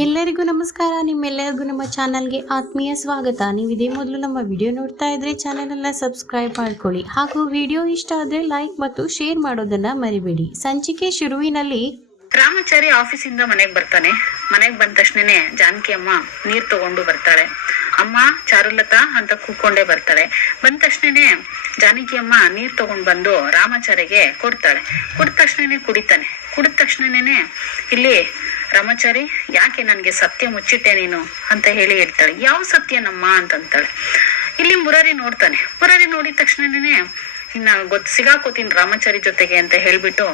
ಎಲ್ಲರಿಗೂ ನಮಸ್ಕಾರ. ನಿಮ್ಮೆಲ್ಲರಿಗೂ ನಮ್ಮ ಚಾನಲ್ಗೆ ಆತ್ಮೀಯ ಸ್ವಾಗತ. ನೀವು ಇದೇ ಮೊದಲು ನಮ್ಮ ವಿಡಿಯೋ ನೋಡ್ತಾ ಇದ್ರೆ ಚಾನಲನ್ನು ಸಬ್ಸ್ಕ್ರೈಬ್ ಮಾಡ್ಕೊಳ್ಳಿ. ಹಾಗೂ ವಿಡಿಯೋ ಇಷ್ಟ ಆದರೆ ಲೈಕ್ ಮತ್ತು ಶೇರ್ ಮಾಡೋದನ್ನ ಮರಿಬೇಡಿ. ಸಂಚಿಕೆ ಶುರುವಿನಲ್ಲಿ ರಾಮಾಚಾರಿ ಆಫೀಸಿಂದ ಮನೆಗೆ ಬರ್ತಾನೆ. ಮನೆಗೆ ಬಂದ ತಕ್ಷಣನೇ ಜಾನಕಿ ಅಮ್ಮ ನೀರ್ ತಗೊಂಡು ಬರ್ತಾಳೆ. ಅಮ್ಮ ಚಾರುಲತಾ ಅಂತ ಕೂಕೊಂಡೇ ಬರ್ತಾಳೆ. ಬಂದ ತಕ್ಷಣನೇ ಜಾನಕಿ ಅಮ್ಮ ನೀರ್ ತಗೊಂಡ್ ಬಂದು ರಾಮಾಚಾರಿಗೆ ಕೊಡ್ತಾಳೆ. ಕೊಟ್ಟ ತಕ್ಷಣನೇ ಕುಡಿತಾನೆ. ಕುಡಿದ ತಕ್ಷಣನೇ ಇಲ್ಲಿ ರಾಮಾಚಾರಿ, ಯಾಕೆ ನನಗೆ ಸತ್ಯ ಮುಚ್ಚಿಟ್ಟೆ ನೀನು ಅಂತ ಹೇಳಿ ಹೇಳ್ತಾಳೆ. ಯಾವ ಸತ್ಯನಮ್ಮ ಅಂತಂತಾಳೆ. ಇಲ್ಲಿ ಮುರಾರಿ ನೋಡ್ತಾನೆ. ಮುರಾರಿ ನೋಡಿದ ತಕ್ಷಣನೇ ಇನ್ನ ಗೊತ್ತು ಸಿಗಾಕೋತೀನಿ ರಾಮಾಚಾರಿ ಜೊತೆಗೆ ಅಂತ ಹೇಳ್ಬಿಟ್ಟು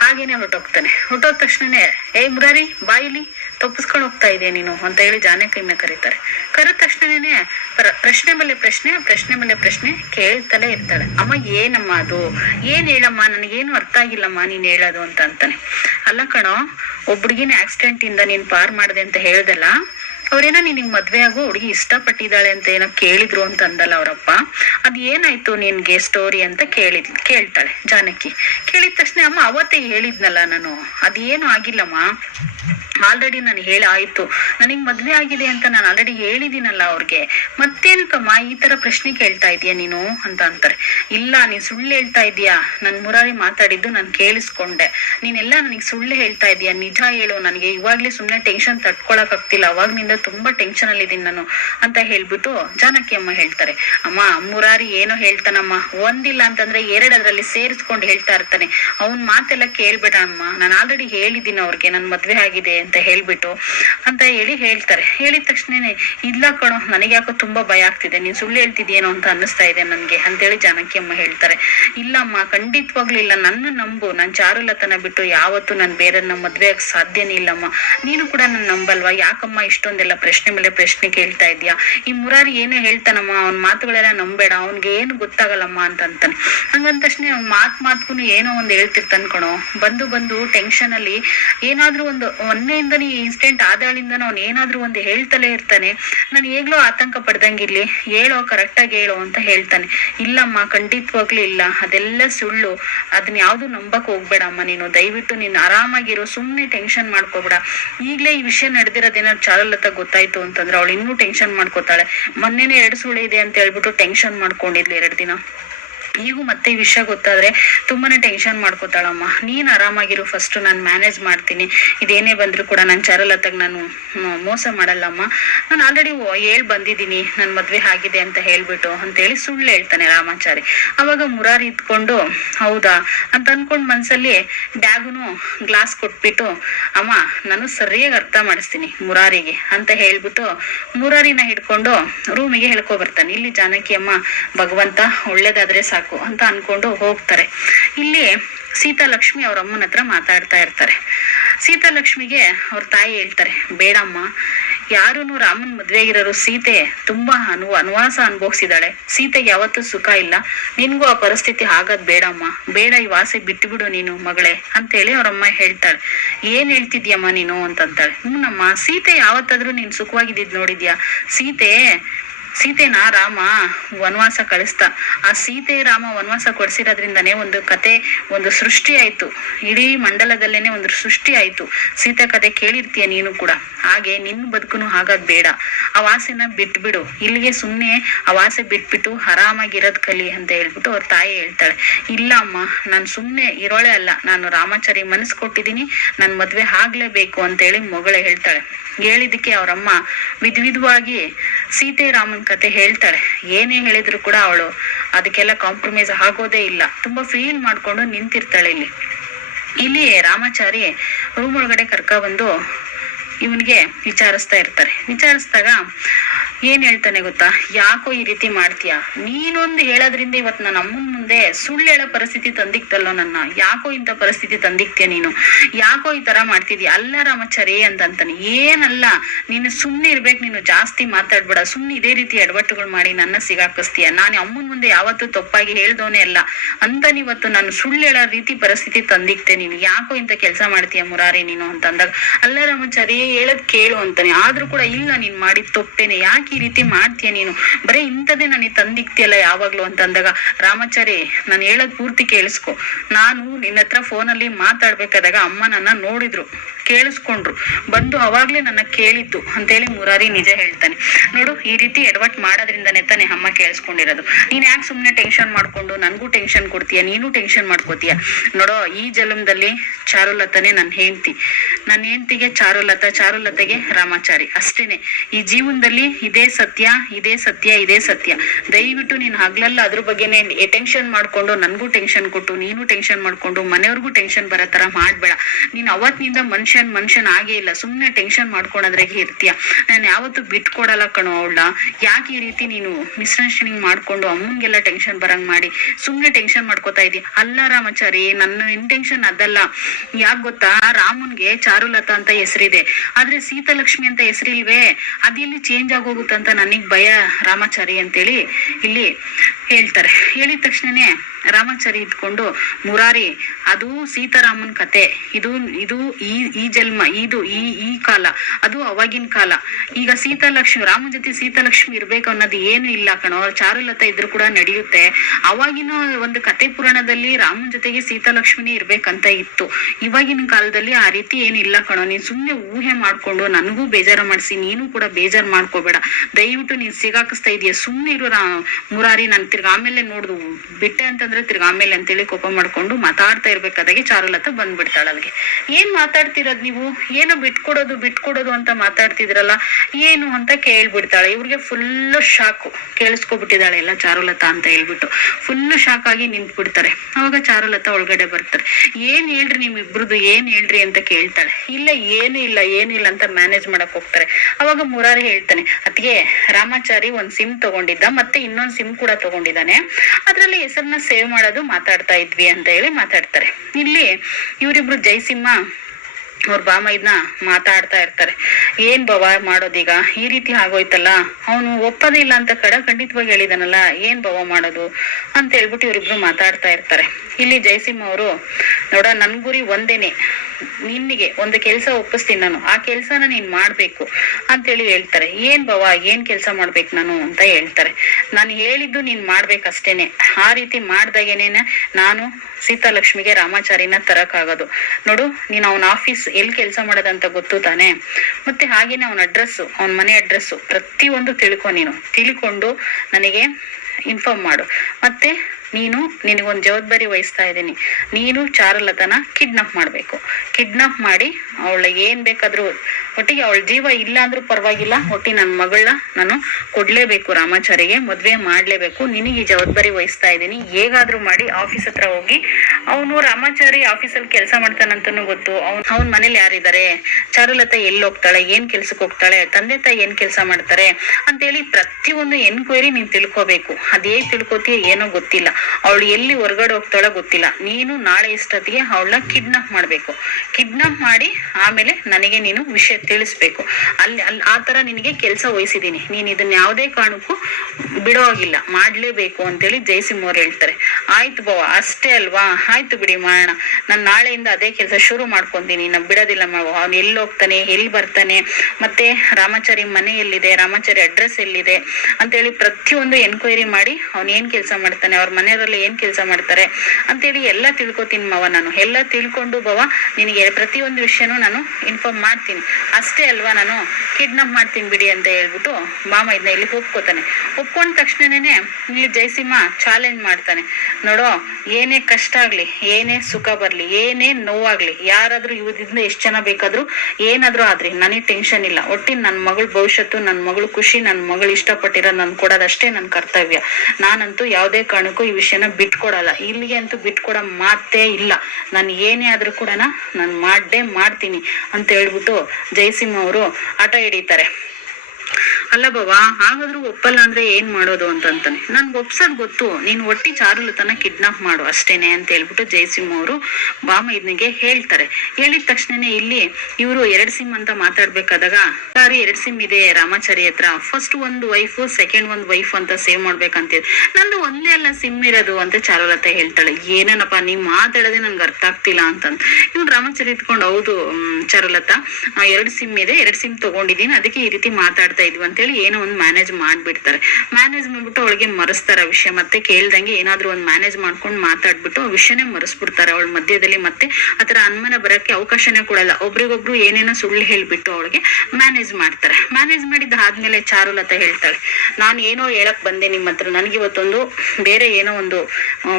ಹಾಗೇನೆ ಹೊರಟೋಗ್ತಾನೆ. ಹೊರಟೋದ ತಕ್ಷಣನೇ ಏ ಮುರಾರಿ ಬಾಯಿಲಿ ತಪ್ಪಿಸ್ಕೊಂಡು ಹೋಗ್ತಾ ಇದೆಯಾ ನೀನು ಅಂತ ಹೇಳಿ ಜಾನಕಿಯನ್ನ ಕರೀತಾರೆ. ಕರೆದ ತಕ್ಷಣನೇ ಪ್ರ- ಪ್ರಶ್ನೆ ಮೇಲೆ ಪ್ರಶ್ನೆ ಪ್ರಶ್ನೆ ಮೇಲೆ ಪ್ರಶ್ನೆ ಕೇಳ್ತಲೇ ಇರ್ತಾಳೆ. ಅಮ್ಮ, ಏನಮ್ಮ ಅದು? ಏನ್ ಹೇಳಮ್ಮ? ನನಗೇನು ಅರ್ಥ ಆಗಿಲ್ಲಮ್ಮ ನೀನ್ ಹೇಳೋದು ಅಂತ ಅಂತಾನೆ. ಅಲ್ಲ ಕಣೋ ಒಬ್ಬಳಿಗಿನ ಆಕ್ಸಿಡೆಂಟ್ ಇಂದ ನೀನ್ ಪಾರ್ ಮಾಡಿದೆ ಅಂತ ಹೇಳ್ದಲ್ಲ, ಅವ್ರೇನೋ ನಿನಗೆ ಮದ್ವೆ ಆಗೋ ಹುಡುಗಿ ಇಷ್ಟಪಟ್ಟಿದ್ದಾಳೆ ಅಂತ ಏನೋ ಕೇಳಿದ್ರು ಅಂತ ಅಂದಲ್ಲ ಅವರಪ್ಪ. ಅದ್ ಏನಾಯ್ತು ನಿನ್ಗೆ ಸ್ಟೋರಿ ಅಂತ ಕೇಳಿದ್, ಕೇಳ್ತಾಳೆ ಜಾನಕಿ. ಕೇಳಿದ ತಕ್ಷಣ ಅಮ್ಮ ಅವತ್ತೇ ಹೇಳಿದ್ನಲ್ಲ ನಾನು. ಅದೇನು ಆಗಿಲ್ಲಮ್ಮ. ಆಲ್ರೆಡಿ ನಾನು ಹೇಳ ಆಯ್ತು. ನನಗ್ ಮದ್ವೆ ಆಗಿದೆ ಅಂತ ನಾನು ಆಲ್ರೆಡಿ ಹೇಳಿದೀನಲ್ಲ ಅವ್ರಿಗೆ. ಮತ್ತೇನಕ್ಕಮ್ಮ ಈ ತರ ಪ್ರಶ್ನೆ ಕೇಳ್ತಾ ಇದೀಯ ನೀನು? ಅಂತ ಅಂತಾರೆ. ಇಲ್ಲ, ನೀನ್ ಸುಳ್ಳು ಹೇಳ್ತಾ ಇದೀಯಾ? ನನ್ ಮುರಾರಿ ಮಾತಾಡಿದ್ದು ನಾನು ಕೇಳಿಸ್ಕೊಂಡೆ. ನೀನೆಲ್ಲ ನನಗೆ ಸುಳ್ಳು ಹೇಳ್ತಾ ಇದೀಯ? ನಿಜ ಹೇಳು, ನನಗೆ ಇವಾಗ್ಲೇ ಸುಮ್ಮನೆ ಟೆನ್ಷನ್ ತಡ್ಕೊಳಕ್ ಆಗ್ತಿಲ್ಲ. ಅವಾಗ್ನಿಂದ ತುಂಬಾ ಟೆನ್ಷನ್ ಅಲ್ಲಿ ಇದೀನಿ ನಾನು ಅಂತ ಹೇಳ್ಬಿಟ್ಟು ಜಾನಕಿ ಅಮ್ಮ ಹೇಳ್ತಾರೆ. ಅಮ್ಮ, ಮುರಾರಿ ಏನೋ ಹೇಳ್ತಾನಮ್ಮ. ಒಂದಿಲ್ಲ ಅಂತಂದ್ರೆ ಎರಡದ್ರಲ್ಲಿ ಸೇರಿಸ್ಕೊಂಡು ಹೇಳ್ತಾ ಇರ್ತಾನೆ. ಅವನ್ ಮಾತೆಲ್ಲ ಕೇಳ್ಬೇಡ ಅಮ್ಮ. ನಾನು ಆಲ್ರೆಡಿ ಹೇಳಿದ್ದೀನಿ ಅವ್ರಿಗೆ, ನನ್ ಮದ್ವೆ ಆಗಿದೆ ಅಂತ ಹೇಳ್ಬಿಟ್ಟು ಅಂತ ಹೇಳಿ ಹೇಳ್ತಾರೆ. ಹೇಳಿದ ತಕ್ಷಣನೇ ಇಲ್ಲ ಕಣೋ ನನಗೆ ಯಾಕೋ ತುಂಬಾ ಭಯ ಆಗ್ತಿದೆ. ನೀನ್ ಸುಳ್ಳು ಹೇಳ್ತಿದ್ಯೇನೋ ಅಂತ ಅನ್ನಿಸ್ತಾ ಇದೆ ನನ್ಗೆ ಅಂತೇಳಿ ಜಾನಕಿ ಅಮ್ಮ ಹೇಳ್ತಾರೆ. ಇಲ್ಲಮ್ಮ, ಖಂಡಿತವಾಗ್ಲೂ ಇಲ್ಲ. ನನ್ನ ನಂಬು. ನಾನು ಚಾರುಲತನ ಬಿಟ್ಟು ಯಾವತ್ತೂ ನಾನು ಬೇರೆನ್ನ ಮದ್ವೆ ಆಗ ಸಾಧ್ಯನೇ ಇಲ್ಲಮ್ಮ. ನೀನು ಕೂಡ ನನ್ ನಂಬಲ್ವಾ? ಯಾಕಮ್ಮ ಇಷ್ಟೊಂದೆಲ್ಲ ಪ್ರಶ್ನೆ ಮೇಲೆ ಪ್ರಶ್ನೆ ಕೇಳ್ತಾ ಇದ್ಯಾ? ಈ ಮುರಾರಿ ಏನೇ ಹೇಳ್ತಾನಮ್ಮ? ಅವ್ನ ಮಾತುಗಳೆಲ್ಲ ನಂಬೇಡ. ಅವ್ನ್ಗೆ ಏನು ಗೊತ್ತಾಗಲ್ಲಮ್ಮ ಅಂತ ಅಂತಾನೆ ಹಂಗಂದ ತಕ್ಷಣ ಅವ್ನ ಮಾತ್ ಮಾತ್ಗೂ ಏನೋ ಒಂದ್ ಹೇಳ್ತಿರ್ತಾನ್ ಕಣೋ. ಬಂದು ಬಂದು ಟೆನ್ಷನ್ ಅಲ್ಲಿ ಏನಾದ್ರೂ ಒಂದು ಮೊನ್ನೆಯಿಂದ ಈ ಇನ್ಸ್ಟೆಂಟ್ ಆದಾಳಿಂದ ಅವನು ಏನಾದರೂ ಒಂದು ಹೇಳ್ತಲೇ ಇರ್ತಾನೆ. ನಾನು ಈಗ್ಲೂ ಆತಂಕ ಪಡ್ದಂಗಿರ್ಲಿ. ಹೇಳೋ ಕರೆಕ್ಟಾಗಿ ಹೇಳೋ ಅಂತ ಹೇಳ್ತಾನೆ. ಇಲ್ಲಮ್ಮ, ಖಂಡಿತವಾಗ್ಲೂ ಇಲ್ಲ. ಅದೆಲ್ಲ ಸುಳ್ಳು. ಅದನ್ನ ಯಾವ್ದು ನಂಬಕ್ ಹೋಗ್ಬೇಡಮ್ಮ ನೀನು. ದಯವಿಟ್ಟು ನೀನು ಆರಾಮಾಗಿರೋ. ಸುಮ್ನೆ ಟೆನ್ಷನ್ ಮಾಡ್ಕೋಬೇಡ. ಈಗಲೇ ಈ ವಿಷಯ ನಡೆದಿರೋದೇನಾದ್ರು ಚಾರುಲತ ಗೊತ್ತಾಯ್ತು ಅಂತಂದ್ರೆ ಅವಳು ಇನ್ನೂ ಟೆನ್ಷನ್ ಮಾಡ್ಕೋತಾಳೆ. ಮೊನ್ನೆನೆ ಎರಡು ಸುಳ್ಳು ಇದೆ ಅಂತ ಹೇಳ್ಬಿಟ್ಟು ಟೆನ್ಷನ್ ಮಾಡ್ಕೊಂಡಿದ್ಲಿ ಎರಡು ದಿನ. ಈಗೂ ಮತ್ತೆ ವಿಷಯ ಗೊತ್ತಾದ್ರೆ ತುಂಬಾನೇ ಟೆನ್ಷನ್ ಮಾಡ್ಕೋತಾಳಮ್ಮ. ನೀನ್ ಆರಾಮಾಗಿರು ಫಸ್ಟ್ ನಾನು ಮ್ಯಾನೇಜ್ ಮಾಡ್ತೀನಿ. ಇದೇನೇ ಬಂದ್ರು ಕೂಡ ನಾನು ಚಾರಲತ್ತಾಗ ನಾನು ಮೋಸ ಮಾಡಲ್ಲಮ್ಮ. ನಾನು ಆಲ್ರೆಡಿ ಹೇಳ್ ಬಂದಿದ್ದೀನಿ ನನ್ನ ಮದ್ವೆ ಆಗಿದೆ ಅಂತ ಹೇಳ್ಬಿಟ್ಟು ಅಂತೇಳಿ ಸುಳ್ಳು ಹೇಳ್ತಾನೆ ರಾಮಾಚಾರಿ. ಅವಾಗ ಮುರಾರಿ ಇದ್ಕೊಂಡು, ಹೌದಾ? ಅಂತ ಅನ್ಕೊಂಡ್ ಮನ್ಸಲ್ಲಿ ಡ್ಯಾಗುನು ಗ್ಲಾಸ್ ಕೊಟ್ಬಿಟ್ಟು, ಅಮ್ಮ, ನಾನು ಸರಿಯಾಗಿ ಅರ್ಥ ಮಾಡಿಸ್ತೀನಿ ಮುರಾರಿಗೆ ಅಂತ ಹೇಳ್ಬಿಟ್ಟು ಮುರಾರಿನ ಹಿಡ್ಕೊಂಡು ರೂಮಿಗೆ ಹೇಳ್ಕೊ ಬರ್ತಾನೆ. ಇಲ್ಲಿ ಜಾನಕಿ ಅಮ್ಮ, ಭಗವಂತ, ಒಳ್ಳೇದಾದ್ರೆ ಸಾಕು. ಅಂತ ಅನ್ಕೊಂಡು ಹೋಗ್ತಾರೆ. ಇಲ್ಲಿ ಸೀತಾಲಕ್ಷ್ಮಿ ಅವ್ರ ಅಮ್ಮನ ಹತ್ರ ಮಾತಾಡ್ತಾ ಇರ್ತಾರೆ. ಸೀತಾಲಕ್ಷ್ಮಿಗೆ ಅವ್ರ ತಾಯಿ ಹೇಳ್ತಾರೆ, ಬೇಡಮ್ಮ, ಯಾರೂನು ರಾಮನ್ ಮದ್ವೆಗಿರೋರು ಸೀತೆ ತುಂಬಾ ಅನು ಅನುವಾಸ ಅನುಭವಿಸಿದಾಳೆ. ಸೀತೆಗೆ ಯಾವತ್ತೂ ಸುಖ ಇಲ್ಲ. ನಿನ್ಗೂ ಆ ಪರಿಸ್ಥಿತಿ ಆಗದ್ ಬೇಡಮ್ಮ. ಬೇಡ, ಈ ವಾಸೆ ಬಿಟ್ಟು ಬಿಡು ನೀನು ಮಗಳೇ ಅಂತೇಳಿ ಅವ್ರಮ್ಮ ಹೇಳ್ತಾಳೆ. ಏನ್ ಹೇಳ್ತಿದ್ಯಮ್ಮ ನೀನು? ಅಂತಂತಾಳೆ. ಹ್ಞೂನಮ್ಮ ಸೀತೆ ಯಾವತ್ತಾದ್ರೂ ನೀನ್ ಸುಖವಾಗಿದ್ದಿದ್ ನೋಡಿದ್ಯಾ? ಸೀತೆ ಸೀತೆನ ರಾಮ ವನವಾಸ ಕಳಿಸ್ತಾ. ಆ ಸೀತೆ ರಾಮ ವನವಾಸ ಕೊಡಿಸಿರೋದ್ರಿಂದನೇ ಒಂದು ಕತೆ, ಒಂದು ಸೃಷ್ಟಿ ಆಯ್ತು. ಇಡೀ ಮಂಡಲದಲ್ಲೇನೆ ಒಂದು ಸೃಷ್ಟಿ ಆಯ್ತು. ಸೀತೆ ಕತೆ ಕೇಳಿರ್ತೀಯ ನೀನು ಕೂಡ. ಹಾಗೆ ನಿನ್ನ ಬದುಕುನು ಹಾಗಾಗ್ ಬೇಡ. ಆ ವಾಸೆನ ಬಿಟ್ಬಿಡು. ಇಲ್ಲಿಗೆ ಸುಮ್ಮನೆ ಆ ವಾಸೆ ಬಿಟ್ಬಿಟ್ಟು ಆರಾಮಾಗಿರೋದ್ ಕಲಿ ಅಂತ ಹೇಳ್ಬಿಟ್ಟು ಅವ್ರ ತಾಯಿ ಹೇಳ್ತಾಳೆ. ಇಲ್ಲ ಅಮ್ಮ, ನಾನು ಸುಮ್ಮನೆ ಇರೋಳೆ ಅಲ್ಲ. ನಾನು ರಾಮಾಚಾರಿ ಮನಸ್ಸು ಕೊಟ್ಟಿದ್ದೀನಿ. ನನ್ನ ಮದುವೆ ಆಗ್ಲೇಬೇಕು ಅಂತೇಳಿ ಮಗಳೇ ಹೇಳ್ತಾಳೆ. ಹೇಳಿದಕ್ಕೆ ಅವರಮ್ಮ ವಿಧವಿಧವಾಗಿ ಸೀತೆ ರಾಮನ್ ಕತೆ ಹೇಳ್ತಾಳೆ. ಏನೇ ಹೇಳಿದ್ರು ಕೂಡ ಅವಳು ಅದಕ್ಕೆಲ್ಲ ಕಾಂಪ್ರಮೈಸ್ ಆಗೋದೇ ಇಲ್ಲ. ತುಂಬಾ ಫೀಲ್ ಮಾಡ್ಕೊಂಡು ನಿಂತಿರ್ತಾಳೆ ಇಲ್ಲಿ. ಇಲ್ಲಿ ರಾಮಾಚಾರಿ ರೂಮ್ ಒಳಗಡೆ ಕರ್ಕ ಬಂದು ಇವನ್ಗೆ ವಿಚಾರಿಸ್ತಾ ಇರ್ತಾರೆ. ವಿಚಾರಿಸಿದಾಗ ಏನ್ ಹೇಳ್ತಾನೆ ಗೊತ್ತಾ? ಯಾಕೋ ಈ ರೀತಿ ಮಾಡ್ತೀಯಾ? ನೀನೊಂದು ಹೇಳೋದ್ರಿಂದ ಇವತ್ ನನ್ನ ಅಮ್ಮನ ಮುಂದೆ ಸುಳ್ಳು ಹೇಳೋ ಪರಿಸ್ಥಿತಿ ತಂದಿಕ್ತಲ್ಲೋ ನನ್ನ? ಯಾಕೋ ಇಂಥ ಪರಿಸ್ಥಿತಿ ತಂದಿಕ್ತೀಯ ನೀನು? ಯಾಕೋ ಈ ತರ ಮಾಡ್ತಿದ್ಯಾ? ಅಲ್ಲ ರಾಮಚಾರಿ ಅಂತ ಅಂತಾನೆ ಏನಲ್ಲ, ನೀನು ಸುಮ್ನೆ ಇರ್ಬೇಕು, ನೀನು ಜಾಸ್ತಿ ಮಾತಾಡ್ಬೇಡ. ಸುಮ್ನೆ ಇದೇ ರೀತಿ ಎಡವಟ್ಟುಗಳು ಮಾಡಿ ನನ್ನ ಸಿಗಾಕಿಸ್ತೀಯ? ನಾನು ಅಮ್ಮನ ಮುಂದೆ ಯಾವತ್ತೂ ತಪ್ಪಾಗಿ ಹೇಳ್ದೋನೆ ಅಲ್ಲ. ಅಂತ ನೀವತ್ತು ನಾನು ಸುಳ್ಳು ಹೇಳೋ ರೀತಿ ಪರಿಸ್ಥಿತಿ ತಂದಿಕ್ತೆ ನೀನು. ಯಾಕೋ ಇಂಥ ಕೆಲಸ ಮಾಡ್ತೀಯ ಮುರಾರಿ ನೀನು ಅಂತ ಅಂದಾಗ ಅಲ್ಲ ರಾಮಚಾರಿ, ಹೇಳದ್ ಕೇಳು ಅಂತಾನೆ. ಆದ್ರೂ ಕೂಡ ಇಲ್ಲ, ನೀನ್ ಮಾಡಿದ ತಪ್ಪೇನೆ. ಯಾಕೆ ಈ ರೀತಿ ಮಾಡ್ತೀಯ ನೀನು? ಬರೀ ಇಂಥದ್ದೇ ನನಗೆ ತಂದಿಕ್ತಿಯಲ್ಲ ಯಾವಾಗ್ಲೂ ಅಂತ ಅಂದಾಗ ರಾಮಾಚಾರಿ, ನಾನು ಹೇಳೋದ್ ಪೂರ್ತಿ ಕೇಳಿಸ್ಕೊ. ನಾನು ನಿನ್ನ ಹತ್ರ ಫೋನಲ್ಲಿ ಮಾತಾಡ್ಬೇಕಾದಾಗ ಅಮ್ಮ ನನ್ನ ನೋಡಿದ್ರು. ಕೇಳಿಸ್ಕೊಂಡ್ರು. ಬಂದು ಅವಾಗ್ಲೇ ನನ್ನ ಕೇಳಿತ್ತು ಅಂತೇಳಿ ಮುರಾರಿ ನಿಜ ಹೇಳ್ತಾನೆ. ನೋಡು, ಈ ರೀತಿ ಎಡವಟ್ ಮಾಡೋದ್ರಿಂದನೇ ತಾನೆ ಅಮ್ಮ ಕೇಳಿಸ್ಕೊಂಡಿರೋದು. ನೀನ್ ಯಾಕೆ ಸುಮ್ನೆ ಟೆನ್ಷನ್ ಮಾಡ್ಕೊಂಡು, ನನಗೂ ಟೆನ್ಷನ್ ಕೊಡ್ತೀಯ, ನೀನು ಟೆನ್ಷನ್ ಮಾಡ್ಕೋತೀಯ? ನೋಡೋ, ಈ ಜನ್ಮದಲ್ಲಿ ಚಾರುಲತನೇ ನನ್ನ ಹೆಂಡ್ತಿ. ನನ್ನ ಹೆಂಡ್ತಿಗೆ ಚಾರುಲತ, ಚಾರುಲತೆಗೆ ರಾಮಾಚಾರಿ. ಅಷ್ಟೇನೆ. ಈ ಜೀವನದಲ್ಲಿ ಇದೇ ಸತ್ಯ ಇದೇ ಸತ್ಯ ಇದೇ ಸತ್ಯ. ದಯವಿಟ್ಟು ನೀನು ಹಗ್ಲಲ್ಲ, ಅದ್ರ ಬಗ್ಗೆನೆ ಟೆನ್ಷನ್ ಮಾಡ್ಕೊಂಡು, ನನ್ಗೂ ಟೆನ್ಷನ್ ಕೊಟ್ಟು, ನೀನು ಟೆನ್ಷನ್ ಮಾಡ್ಕೊಂಡು, ಮನೆಯವ್ರಿಗೂ ಟೆನ್ಷನ್ ಬರೋ ತರ ಮಾಡ್ಬೇಡ. ನೀನ್ ಅವತ್ತಿನಿಂದ ಮನುಷ್ಯನ್ ಮನುಷ್ಯನ್ ಆಗೇ ಇಲ್ಲ. ಸುಮ್ನೆ ಟೆನ್ಷನ್ ಮಾಡ್ಕೊಳೋದ್ರಾಗೆ ಇರ್ತೀಯ ನಾನು ಯಾವತ್ತೂ ಬಿಟ್ಕೊಡಲ್ಲ ಕಣೋ ಅವಳ. ಯಾಕೆ ಈ ರೀತಿ ನೀನು ಮಿಸ್ಅಂಡರ್ಸ್ಟ್ಯಾಂಡಿಂಗ್ ಮಾಡ್ಕೊಂಡು ಅಮ್ಮನ್ಗೆಲ್ಲ ಟೆನ್ಷನ್ ಬರಂಗ್ ಮಾಡಿ? ಸುಮ್ನೆ ಟೆನ್ಷನ್ ಮಾಡ್ಕೋತಾ ಇದೀಯ ಅಲ್ಲ ರಾಮಾಚಾರಿ, ನನ್ನ ಇಂಟೆನ್ಷನ್ ಅದಲ್ಲ. ಯಾಕೆ ಗೊತ್ತಾ? ರಾಮನ್ಗೆ ಚಾರುಲತಾ ಅಂತ ಹೆಸರಿದೆ. ಆದ್ರೆ ಸೀತಾಲಕ್ಷ್ಮಿ ಅಂತ ಹೆಸರಿಲ್ವೇ? ಅದೆಲ್ಲಿ ಚೇಂಜ್ ಆಗೋಗುತ್ತಂತ ನನಗ್ ಭಯ ರಾಮಾಚಾರಿ ಅಂತೇಳಿ ಇಲ್ಲಿ ಹೇಳ್ತಾರೆ. ಹೇಳಿದ ತಕ್ಷಣನೇ ರಾಮಾಚಾರಿ ಇಟ್ಕೊಂಡು ಮುರಾರಿ, ಅದು ಸೀತಾರಾಮನ್ ಕತೆ. ಇದು ಇದು ಈ ಈ ಜನ್ಮ, ಇದು ಈ ಈ ಕಾಲ, ಅದು ಅವಾಗಿನ ಕಾಲ. ಈಗ ಸೀತಾಲಕ್ಷ್ಮಿ, ರಾಮ ಜೊತೆ ಸೀತಾಲಕ್ಷ್ಮಿ ಇರ್ಬೇಕು ಅನ್ನೋದು ಏನು ಇಲ್ಲ ಕಣೋ. ಚಾರುಲತಾ ಇದ್ರು ಕೂಡ ನಡೆಯುತ್ತೆ. ಅವಾಗಿನ ಒಂದು ಕತೆ ಪುರಾಣದಲ್ಲಿ ರಾಮನ ಜೊತೆಗೆ ಸೀತಾಲಕ್ಷ್ಮಿನೇ ಇರ್ಬೇಕಂತ ಇತ್ತು. ಇವಾಗಿನ ಕಾಲದಲ್ಲಿ ಆ ರೀತಿ ಏನಿಲ್ಲ ಕಣೋ. ನೀನ್ ಸುಮ್ನೆ ಊಹೆ ಮಾಡ್ಕೊಂಡು ನನಗೂ ಬೇಜಾರು ಮಾಡಿಸಿ, ನೀನು ಕೂಡ ಬೇಜಾರು ಮಾಡ್ಕೋಬೇಡ. ದಯವಿಟ್ಟು ನೀನ್ ಸಿಗಾಕಿಸ್ತಾ ಇದೀಯ. ಸುಮ್ನೆ ಇರು ಮುರಾರಿ, ನನ್ ತಿರ್ಗ ಆಮೇಲೆ ನೋಡ್ದು. ಬಿಟ್ಟೆ ಅಂತಂದ್ರೆ ತಿರ್ಗ ಆಮೇಲೆ ಅಂತೇಳಿ ಕೋಪ ಮಾಡ್ಕೊಂಡು ಮಾತಾಡ್ತಾ ಇರ್ಬೇಕಾದಾಗೆ ಚಾರುಲತಾ ಬಂದ್ಬಿಡ್ತಾಳ ಅಲ್ಲಿಗೆ ಏನ್ ಮಾತಾಡ್ತಿರೋದ್ ನೀವು? ಏನೋ ಬಿಟ್ಕೊಡೋದು ಬಿಟ್ಕೊಡೋದು ಅಂತ ಮಾತಾಡ್ತಿದ್ರಲ್ಲ, ಏನು ಅಂತ ಕೇಳ್ಬಿಡ್ತಾಳೆ. ಇವ್ರಿಗೆ ಫುಲ್ ಶಾಕು ಕೇಳಿಸ್ಕೊಬಿಟ್ಟಿದ್ದಾಳೆ ಎಲ್ಲ ಚಾರುಲತಾ ಅಂತ ಹೇಳ್ಬಿಟ್ಟು. ಫುಲ್ ಶಾಕ್ ಆಗಿ ನಿಂತ್ ಬಿಡ್ತಾರೆ ಅವಾಗ ಚಾರುಲತಾ ಒಳಗಡೆ ಬರ್ತಾರೆ. ಏನ್ ಹೇಳ್ರಿ ನಿಮ್ ಇಬ್ರದ್ದು ಏನ್ ಹೇಳ್ರಿ ಅಂತ ಕೇಳ್ತಾಳೆ. ಇಲ್ಲ, ಏನು ಇಲ್ಲ ಏನಿಲ್ಲ ಅಂತ ಮ್ಯಾನೇಜ್ ಮಾಡಕ್ ಹೋಗ್ತಾರೆ. ಅವಾಗ ಮುರಾರಿ ಹೇಳ್ತಾನೆ ಅದ್ಗೆ ರಾಮಾಚಾರಿ ಒಂದ್ ಸಿಮ್ ತಗೊಂಡಿದ್ದ, ಮತ್ತೆ ಇನ್ನೊಂದ್ ಸಿಮ್ ಕೂಡ ತಗೊಂಡಿದ್ದಾನೆ. ಅದ್ರಲ್ಲಿ ಹೆಸರನ್ನ ಸೇವ್ ಮಾಡೋದು ಮಾತಾಡ್ತಾ ಇದ್ವಿ ಅಂತ ಹೇಳಿ ಮಾತಾಡ್ತಾರೆ. ಇಲ್ಲಿ ಇವರಿಬ್ರು ಜೈಸಿಂಹ ಅವ್ರ ಬಾಮ ಇದನ್ನ ಮಾತಾಡ್ತಾ ಇರ್ತಾರೆ. ಏನ್ ಬವ ಮಾಡೋದೀಗ? ಈ ರೀತಿ ಆಗೋಯ್ತಲ್ಲ. ಅವನು ಒಪ್ಪೋದಿಲ್ಲ ಅಂತ ಕಡ ಖಂಡಿತವಾಗಿ ಹೇಳಿದನಲ್ಲ, ಏನ್ ಬವ ಮಾಡೋದು ಅಂತ ಹೇಳ್ಬಿಟ್ಟು ಇವರಿಬ್ರು ಮಾತಾಡ್ತಾ ಇರ್ತಾರೆ. ಇಲ್ಲಿ ಜಯಸಿಂಹ ಅವರು, ನೋಡ, ನನ್ ಗುರಿ ಒಂದೇನೆ. ನಿನ್ನಿಗೆ ಒಂದು ಕೆಲಸ ಒಪ್ಪಿಸ್ತೀನಿ ನಾನು. ಆ ಕೆಲಸನ ನೀನ್ ಮಾಡ್ಬೇಕು ಅಂತೇಳಿ ಹೇಳ್ತಾರೆ. ಏನ್ ಬವ ಏನ್ ಕೆಲಸ ಮಾಡ್ಬೇಕು ನಾನು ಅಂತ ಹೇಳ್ತಾರೆ. ನಾನು ಹೇಳಿದ್ದು ನೀನ್ ಮಾಡ್ಬೇಕಷ್ಟೇನೆ. ಆ ರೀತಿ ಮಾಡ್ದಾಗೇನೆ ನಾನು ಸೀತಾಲಕ್ಷ್ಮಿಗೆ ರಾಮಾಚಾರಿನ ತರಕಾಗೋದು. ನೋಡು, ನೀನು ಅವನ ಆಫೀಸ್ ಎಲ್ಲಿ ಕೆಲಸ ಮಾಡೋದಂತ ಗೊತ್ತು ತಾನೆ? ಮತ್ತೆ ಹಾಗೇನೆ ಅವನ ಅಡ್ರೆಸ್ ಅವನ ಮನೆ ಅಡ್ರೆಸ್ ಪ್ರತಿಯೊಂದು ತಿಳ್ಕೊ ನೀನು. ತಿಳ್ಕೊಂಡು ನನಗೆ ಇನ್ಫಾರ್ಮ್ ಮಾಡು. ಮತ್ತೆ ನೀನು ನಿನಗೊಂದು ಜವಾಬ್ದಾರಿ ವಹಿಸ್ತಾ ಇದ್ದೀನಿ. ನೀನು ಚಾರುಲತನ ಕಿಡ್ನಾಪ್ ಮಾಡಬೇಕು. ಕಿಡ್ನಾಪ್ ಮಾಡಿ ಅವಳ ಏನ್ ಬೇಕಾದ್ರೂ ಒಟ್ಟಿಗೆ ಅವಳ ಜೀವ ಇಲ್ಲ ಅಂದ್ರೂ ಪರವಾಗಿಲ್ಲ. ಒಟ್ಟಿ ನನ್ನ ಮಗಳನ್ನ ನಾನು ಕೊಡ್ಲೇಬೇಕು ರಾಮಾಚಾರಿಗೆ, ಮದ್ವೆ ಮಾಡ್ಲೇಬೇಕು. ನಿನಗೆ ಈ ಜವಾಬ್ದಾರಿ ವಹಿಸ್ತಾ ಇದ್ದೀನಿ. ಹೇಗಾದ್ರೂ ಮಾಡಿ ಆಫೀಸ್ ಹತ್ರ ಹೋಗಿ, ಅವನು ರಾಮಾಚಾರಿ ಆಫೀಸಲ್ಲಿ ಕೆಲಸ ಮಾಡ್ತಾನಂತನೂ ಗೊತ್ತು. ಅವ್ನ್, ಅವನ ಮನೇಲಿ ಯಾರಿದ್ದಾರೆ? ಚಾರುಲತ ಎಲ್ಲಿ ಹೋಗ್ತಾಳೆ? ಏನ್ ಕೆಲ್ಸಕ್ಕೆ ಹೋಗ್ತಾಳೆ? ತಂದೆ ತಾಯಿ ಏನ್ ಕೆಲಸ ಮಾಡ್ತಾರೆ? ಅಂತೇಳಿ ಪ್ರತಿಯೊಂದು ಎನ್ಕ್ವೈರಿ ನೀನ್ ತಿಳ್ಕೊಬೇಕು. ಅದೇ ತಿಳ್ಕೊತೀಯ ಏನೋ ಗೊತ್ತಿಲ್ಲ. ಅವಳು ಎಲ್ಲಿ ಹೊರಗಡೆ ಹೋಗ್ತಾಳೋ ಗೊತ್ತಿಲ್ಲ. ನೀನು ನಾಳೆ ಇಷ್ಟೊತ್ತಿಗೆ ಅವಳನ್ನ ಕಿಡ್ನಾಪ್ ಮಾಡ್ಬೇಕು. ಕಿಡ್ನಾಪ್ ಮಾಡಿ ಆಮೇಲೆ ನನಗೆ ನೀನು ವಿಷಯ ತಿಳಿಸ್ಬೇಕು. ಅಲ್ಲಿ ಅಲ್ಲಿ ಆ ತರ ನಿನಗೆ ಕೆಲಸ ವಹಿಸಿದೀನಿ. ನೀನ್ ಇದನ್ನ ಯಾವುದೇ ಕಾರಣಕ್ಕೂ ಬಿಡೋ ಆಗಿಲ್ಲ ಮಾಡಲೇಬೇಕು ಅಂತೇಳಿ ಜಯಸಿಂಹ ಅವ್ರು ಹೇಳ್ತಾರೆ. ಆಯ್ತು ಬವ ಅಷ್ಟೇ ಅಲ್ವಾ? ಆಯ್ತು ಬಿಡಿ ಮಾಡೋಣ ನಾನು ನಾಳೆಯಿಂದ ಅದೇ ಕೆಲಸ ಶುರು ಮಾಡ್ಕೊಂತೀನಿ. ನಾನು ಬಿಡೋದಿಲ್ಲ ಮಾವ. ಅವ್ನು ಎಲ್ಲಿ ಹೋಗ್ತಾನೆ, ಎಲ್ಲಿ ಬರ್ತಾನೆ? ಮತ್ತೆ ರಾಮಾಚಾರಿ ಮನೆ ಎಲ್ಲಿದೆ? ರಾಮಾಚಾರಿ ಅಡ್ರೆಸ್ ಎಲ್ಲಿದೆ? ಅಂತೇಳಿ ಪ್ರತಿಯೊಂದು ಎನ್ಕ್ವೈರಿ ಮಾಡಿ ಅವ್ನು ಏನು ಕೆಲಸ ಮಾಡ್ತಾನೆ, ಅವ್ರ ಮನೆಯವರೆಲ್ಲ ಏನು ಕೆಲಸ ಮಾಡ್ತಾರೆ ಅಂತೇಳಿ ಎಲ್ಲ ತಿಳ್ಕೊತೀನಿ ಮಾವ ನಾನು. ಎಲ್ಲ ತಿಳ್ಕೊಂಡು ಬವ ನಿನಗೆ ಪ್ರತಿಯೊಂದು ವಿಷಯನೂ ನಾನು ಇನ್ಫಾರ್ಮ್ ಮಾಡ್ತೀನಿ. ಅಷ್ಟೇ ಅಲ್ವಾ ನಾನು? ಕಿಡ್ನಾಪ್ ಮಾಡ್ತೀನಿ ಬಿಡಿ ಅಂತ ಹೇಳ್ಬಿಟ್ಟು ಮಾಮ ಇದನ್ನ ಇಲ್ಲಿ ಒಪ್ಕೋತಾನೆ. ಒಪ್ಕೊಂಡ ತಕ್ಷಣನೇ ಇಲ್ಲಿ ಜಯಸಿಂಹ ಚಾಲೆಂಜ್ ಮಾಡ್ತಾನೆ. ನೋಡೋ, ಏನೇ ಕಷ್ಟ ಆಗ್ಲಿ, ಏನೇ ಸುಖ ಬರ್ಲಿ, ಏನೇ ನೋವಾಗ್ಲಿ, ಯಾರಾದ್ರೂ ಇವತ್ತಿಂದ ಎಷ್ಟು ಜನ ಬೇಕಾದ್ರೂ ಏನಾದ್ರೂ ಆದ್ರಿ, ನನಗೆ ಟೆನ್ಷನ್ ಇಲ್ಲ. ಒಟ್ಟಿನ ನನ್ನ ಮಗಳ ಭವಿಷ್ಯತ್ತು ನನ್ನ ಮಗಳು ಖುಷಿ ನನ್ನ ಮಗಳು ಇಷ್ಟಪಟ್ಟಿರೋ ನನ್ ಕೊಡೋದಷ್ಟೇ ನನ್ನ ಕರ್ತವ್ಯ. ನಾನಂತೂ ಯಾವುದೇ ಕಾರಣಕ್ಕೂ ಈ ವಿಷಯನ ಬಿಟ್ಕೊಡಲ್ಲ. ಇಲ್ಲಿಗೆ ಅಂತೂ ಬಿಟ್ಕೊಡೋ ಮಾತೇ ಇಲ್ಲ. ನಾನು ಏನೇ ಆದ್ರೂ ಕೂಡ ನಾನು ಮಾಡೇ ಮಾಡ್ತೀನಿ ಅಂತ ಹೇಳ್ಬಿಟ್ಟು ಜಯಸಿಂಹ ಅವರು ಆಟ ಹಿಡಿತಾರೆ ಅಲ್ಲ ಬಾವ, ಹಾಗಾದ್ರೂ ಒಪ್ಪಲ್ಲ ಅಂದ್ರೆ ಏನ್ ಮಾಡೋದು ಅಂತಂತಾನೆ. ನನ್ಗೆ ಒಪ್ಸದ್ ಗೊತ್ತು. ನೀನ್ ಒಟ್ಟಿ ಚಾರುಲತನ ಕಿಡ್ನಾಪ್ ಮಾಡು ಅಷ್ಟೇನೆ ಅಂತ ಹೇಳ್ಬಿಟ್ಟು ಜಯಸಿಂಹ ಅವರು ಬಾಮ ಇದ್ನಿಗೆ ಹೇಳ್ತಾರೆ. ಹೇಳಿದ ತಕ್ಷಣನೇ ಇಲ್ಲಿ ಇವರು ಎರಡ್ ಸಿಮ್ ಅಂತ ಮಾತಾಡ್ಬೇಕಾದಾಗ, ಸಾರಿ, ಎರಡ್ ಸಿಮ್ ಇದೆ, ರಾಮಾಚಾರಿ ಹತ್ರ. ಫಸ್ಟ್ ಒಂದು ವೈಫ್ ಸೆಕೆಂಡ್ ಒಂದು ವೈಫ್ ಅಂತ ಸೇವ್ ಮಾಡ್ಬೇಕಂತ ನಂದು ಒಂದೇ ಅಲ್ಲ ಸಿಮ್ ಇರೋದು, ಅಂತ ಚಾರುಲತ ಹೇಳ್ತಾಳೆ. ಏನೇನಪ್ಪ, ನೀವ್ ಮಾತಾಡೋದೇ ನನ್ಗೆ ಅರ್ಥ ಆಗ್ತಿಲ್ಲ ಅಂತಂದ್. ಇವ್ನು ರಾಮಾಚಾರಿ ಇಟ್ಕೊಂಡು ಹೌದು ಚಾರುಲತ ಎರಡ್ ಸಿಮ್ ಇದೆ, ಎರಡ್ ಸಿಮ್ ತಗೊಂಡಿದೀನಿ. ಅದಕ್ಕೆ ಈ ರೀತಿ ಮಾತಾಡ್ತಾ ಇದ್ವಿ ಅಂತ ಅಂತೇಳಿ ಏನೋ ಒಂದು ಮ್ಯಾನೇಜ್ ಮಾಡ್ಬಿಡ್ತಾರೆ. ಮ್ಯಾನೇಜ್ ಮಾಡ್ಬಿಟ್ಟು ಅವಳಿಗೆ ಮರೆಸ್ತಾರೆ ವಿಷಯ. ಮತ್ತೆ ಕೇಳ್ದಂಗೆ ಏನಾದ್ರೂ ಒಂದು ಮ್ಯಾನೇಜ್ ಮಾಡ್ಕೊಂಡು ಮಾತಾಡ್ಬಿಟ್ಟು ಆ ವಿಷಯನೇ ಮರೆಸ್ಬಿಡ್ತಾರೆ ಅವಳ ಮಧ್ಯದಲ್ಲಿ. ಮತ್ತೆ ಆತರ ಅನುಮಾನ ಬರಕ್ಕೆ ಅವಕಾಶನೇ ಕೊಡಲ್ಲ. ಒಬ್ರಿಗೊಬ್ರು ಏನೇನೋ ಸುಳ್ಳು ಹೇಳ್ಬಿಟ್ಟು ಅವಳಿಗೆ ಮ್ಯಾನೇಜ್ ಮಾಡ್ತಾರೆ. ಮ್ಯಾನೇಜ್ ಮಾಡಿದ ಆದ್ಮೇಲೆ ಚಾರುಲತಾ ಹೇಳ್ತಾಳೆ, ನಾನು ಏನೋ ಹೇಳಕ್ ಬಂದೆ ನಿಮ್ಮ ಹತ್ರ. ನನಗೆ ಇವತ್ತೊಂದು ಬೇರೆ ಏನೋ ಒಂದು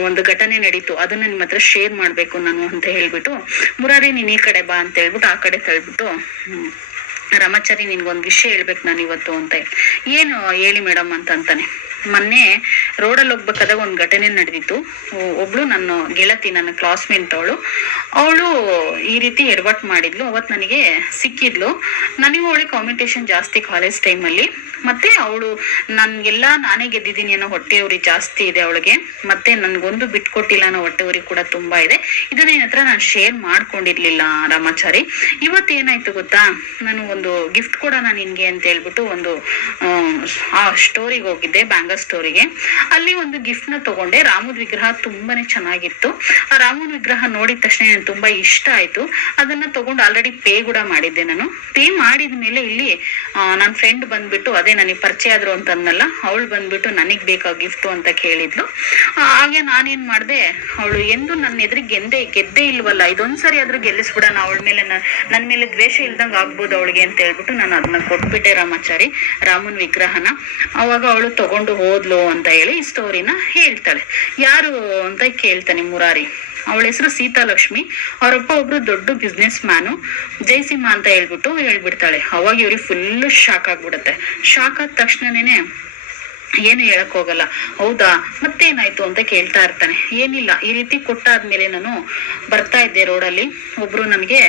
ಒಂದು ಘಟನೆ ನಡೀತು. ಅದನ್ನ ನಿಮ್ಮ ಹತ್ರ ಶೇರ್ ಮಾಡ್ಬೇಕು ನಾನು ಅಂತ ಹೇಳ್ಬಿಟ್ಟು, ಮುರಾರಿ ನೀನ್ ಈ ಕಡೆ ಬಾ ಅಂತ ಹೇಳ್ಬಿಟ್ಟು ಆ ಕಡೆ ತಳ್ಬಿಟ್ಟು ರಾಮಾಚಾರಿ ನಿನ್ಗೊಂದು ವಿಷಯ ಹೇಳ್ಬೇಕು ನಾನು ಇವತ್ತು ಅಂತ. ಏನು ಹೇಳಿ ಮೇಡಮ್ ಅಂತ ಅಂತಾನೆ. ಮೊನ್ನೆ ರೋಡಲ್ಲಿ ಹೋಗ್ಬೇಕಾದಾಗ ಒಂದು ಘಟನೆ ನಡೆದಿತ್ತು. ಒಬ್ಳು ನನ್ನ ಗೆಳತಿ, ನನ್ನ ಕ್ಲಾಸ್ಮೇಟ್ ಅವಳು. ಅವಳು ಈ ರೀತಿ ಎಡವಟ್ ಮಾಡಿದ್ಲು ಅವತ್ತು ನನಗೆ ಸಿಕ್ಕಿದ್ಲು. ನನಗೂ ಅವಳಿಗೆ ಕಾಂಪಿಟೇಷನ್ ಜಾಸ್ತಿ ಕಾಲೇಜ್ ಟೈಮಲ್ಲಿ ಮತ್ತೆ ಅವಳು ನನ್ಗೆಲ್ಲ ನಾನೇ ಗೆದ್ದಿದ್ದೀನಿ ಅನ್ನೋ ಹೊಟ್ಟೆ ಜಾಸ್ತಿ ಇದೆ ಅವಳಿಗೆ. ಮತ್ತೆ ನನ್ಗೊಂದು ಬಿಟ್ಕೊಟ್ಟಿಲ್ಲ ಅನ್ನೋ ಹೊಟ್ಟೆ ಉರಿ ಕೂಡ ತುಂಬಾ ಇದೆ. ಇದನ್ನ ಹತ್ರ ನಾನು ಶೇರ್ ಮಾಡ್ಕೊಂಡಿರ್ಲಿಲ್ಲ ರಾಮಾಚಾರಿ. ಇವತ್ತು ಏನಾಯ್ತು ಗೊತ್ತಾ? ನಾನು ಒಂದು ಗಿಫ್ಟ್ ಕೂಡ ನಾನು ನಿನ್ಗೆ ಅಂತ ಹೇಳ್ಬಿಟ್ಟು ಒಂದು, ಆ ಸ್ಟೋರಿಗೆ ಹೋಗಿದ್ದೆ ಬ್ಯಾಂಗಲ್ ಸ್ಟೋರಿಗೆ ಅಲ್ಲಿ ಒಂದು ಗಿಫ್ಟ್ನ ತಗೊಂಡೆ. ರಾಮದ ವಿಗ್ರಹ ತುಂಬಾನೇ ಚೆನ್ನಾಗಿತ್ತು. ಆ ರಾಮನ ವಿಗ್ರಹ ನೋಡಿದ ತಕ್ಷಣ ತುಂಬಾ ಇಷ್ಟ ಆಯ್ತು. ಅದನ್ನ ತಗೊಂಡು ಆಲ್ರೆಡಿ ಪೇ ಕೂಡ ಮಾಡಿದ್ದೆ ನಾನು. ಪೇ ಮಾಡಿದ ಮೇಲೆ ಇಲ್ಲಿ ನನ್ನ ಫ್ರೆಂಡ್ ಬಂದ್ಬಿಟ್ಟು, ಅದೇ ನನಗೆ ಪರಿಚಯ ಆದ್ರು ಅಂತಂದಲ್ಲ ಅವಳು ಬಂದ್ಬಿಟ್ಟು ನನಗ್ ಬೇಕಾ ಗಿಫ್ಟ್ ಅಂತ ಕೇಳಿದ್ಲು. ಹಾಗೆ ನಾನೇನ್ ಮಾಡ್ದೆ, ಅವಳು ಎಂದು ನನ್ನ ಎದುರಿಗೆ ಗೆದ್ದೆ ಗೆದ್ದೇ ಇಲ್ವಲ್ಲ, ಇದೊಂದ್ಸರಿ ಆದ್ರೂ ಗೆಲ್ಲಿಸ್ಬಿಡೋಣ, ಅವಳ ಮೇಲೆ ನನ್ನ ಮೇಲೆ ದ್ವೇಷ ಇಲ್ದಂಗ್ ಆಗ್ಬೋದು ಅವಳಿಗೆ ಅಂತ ಹೇಳ್ಬಿಟ್ಟು ನಾನು ಅದನ್ನ ಕೊಟ್ಬಿಟ್ಟೆ ರಾಮಾಚಾರಿ, ರಾಮನ್ ವಿಗ್ರಹನ. ಅವಾಗ ಅವಳು ತಗೊಂಡು ಹೋದ್ಲು ಅಂತ ಹೇಳಿ ಈ ಸ್ಟೋರಿನ ಹೇಳ್ತಾಳೆ. ಯಾರು ಅಂತ ಕೇಳ್ತಾನೆ ಮುರಾರಿ. ಅವಳ ಹೆಸರು ಸೀತಾಲಕ್ಷ್ಮಿ. ಅವರಪ್ಪ ಒಬ್ರು ದೊಡ್ಡ ಬಿಸ್ನೆಸ್ ಮ್ಯಾನು ಜಯಸಿಂಹ ಅಂತ ಹೇಳ್ಬಿಟ್ಟು ಹೇಳ್ಬಿಡ್ತಾಳೆ. ಅವಾಗ ಇವ್ರಿಗೆ ಫುಲ್ ಶಾಕ್ ಆಗ್ಬಿಡುತ್ತೆ. ಶಾಕ್ ಆದ ತಕ್ಷಣನೇ ಏನು ಹೇಳಕ್ ಹೋಗಲ್ಲ. ಹೌದಾ? ಮತ್ತೇನಾಯ್ತು ಅಂತ ಕೇಳ್ತಾ ಇರ್ತಾನೆ. ಏನಿಲ್ಲ, ಈ ರೀತಿ ಕೊಟ್ಟಾದ್ಮೇಲೆ ನಾನು ಬರ್ತಾ ಇದ್ದೆ ರೋಡಲ್ಲಿ ಒಬ್ರು ನನಗೆ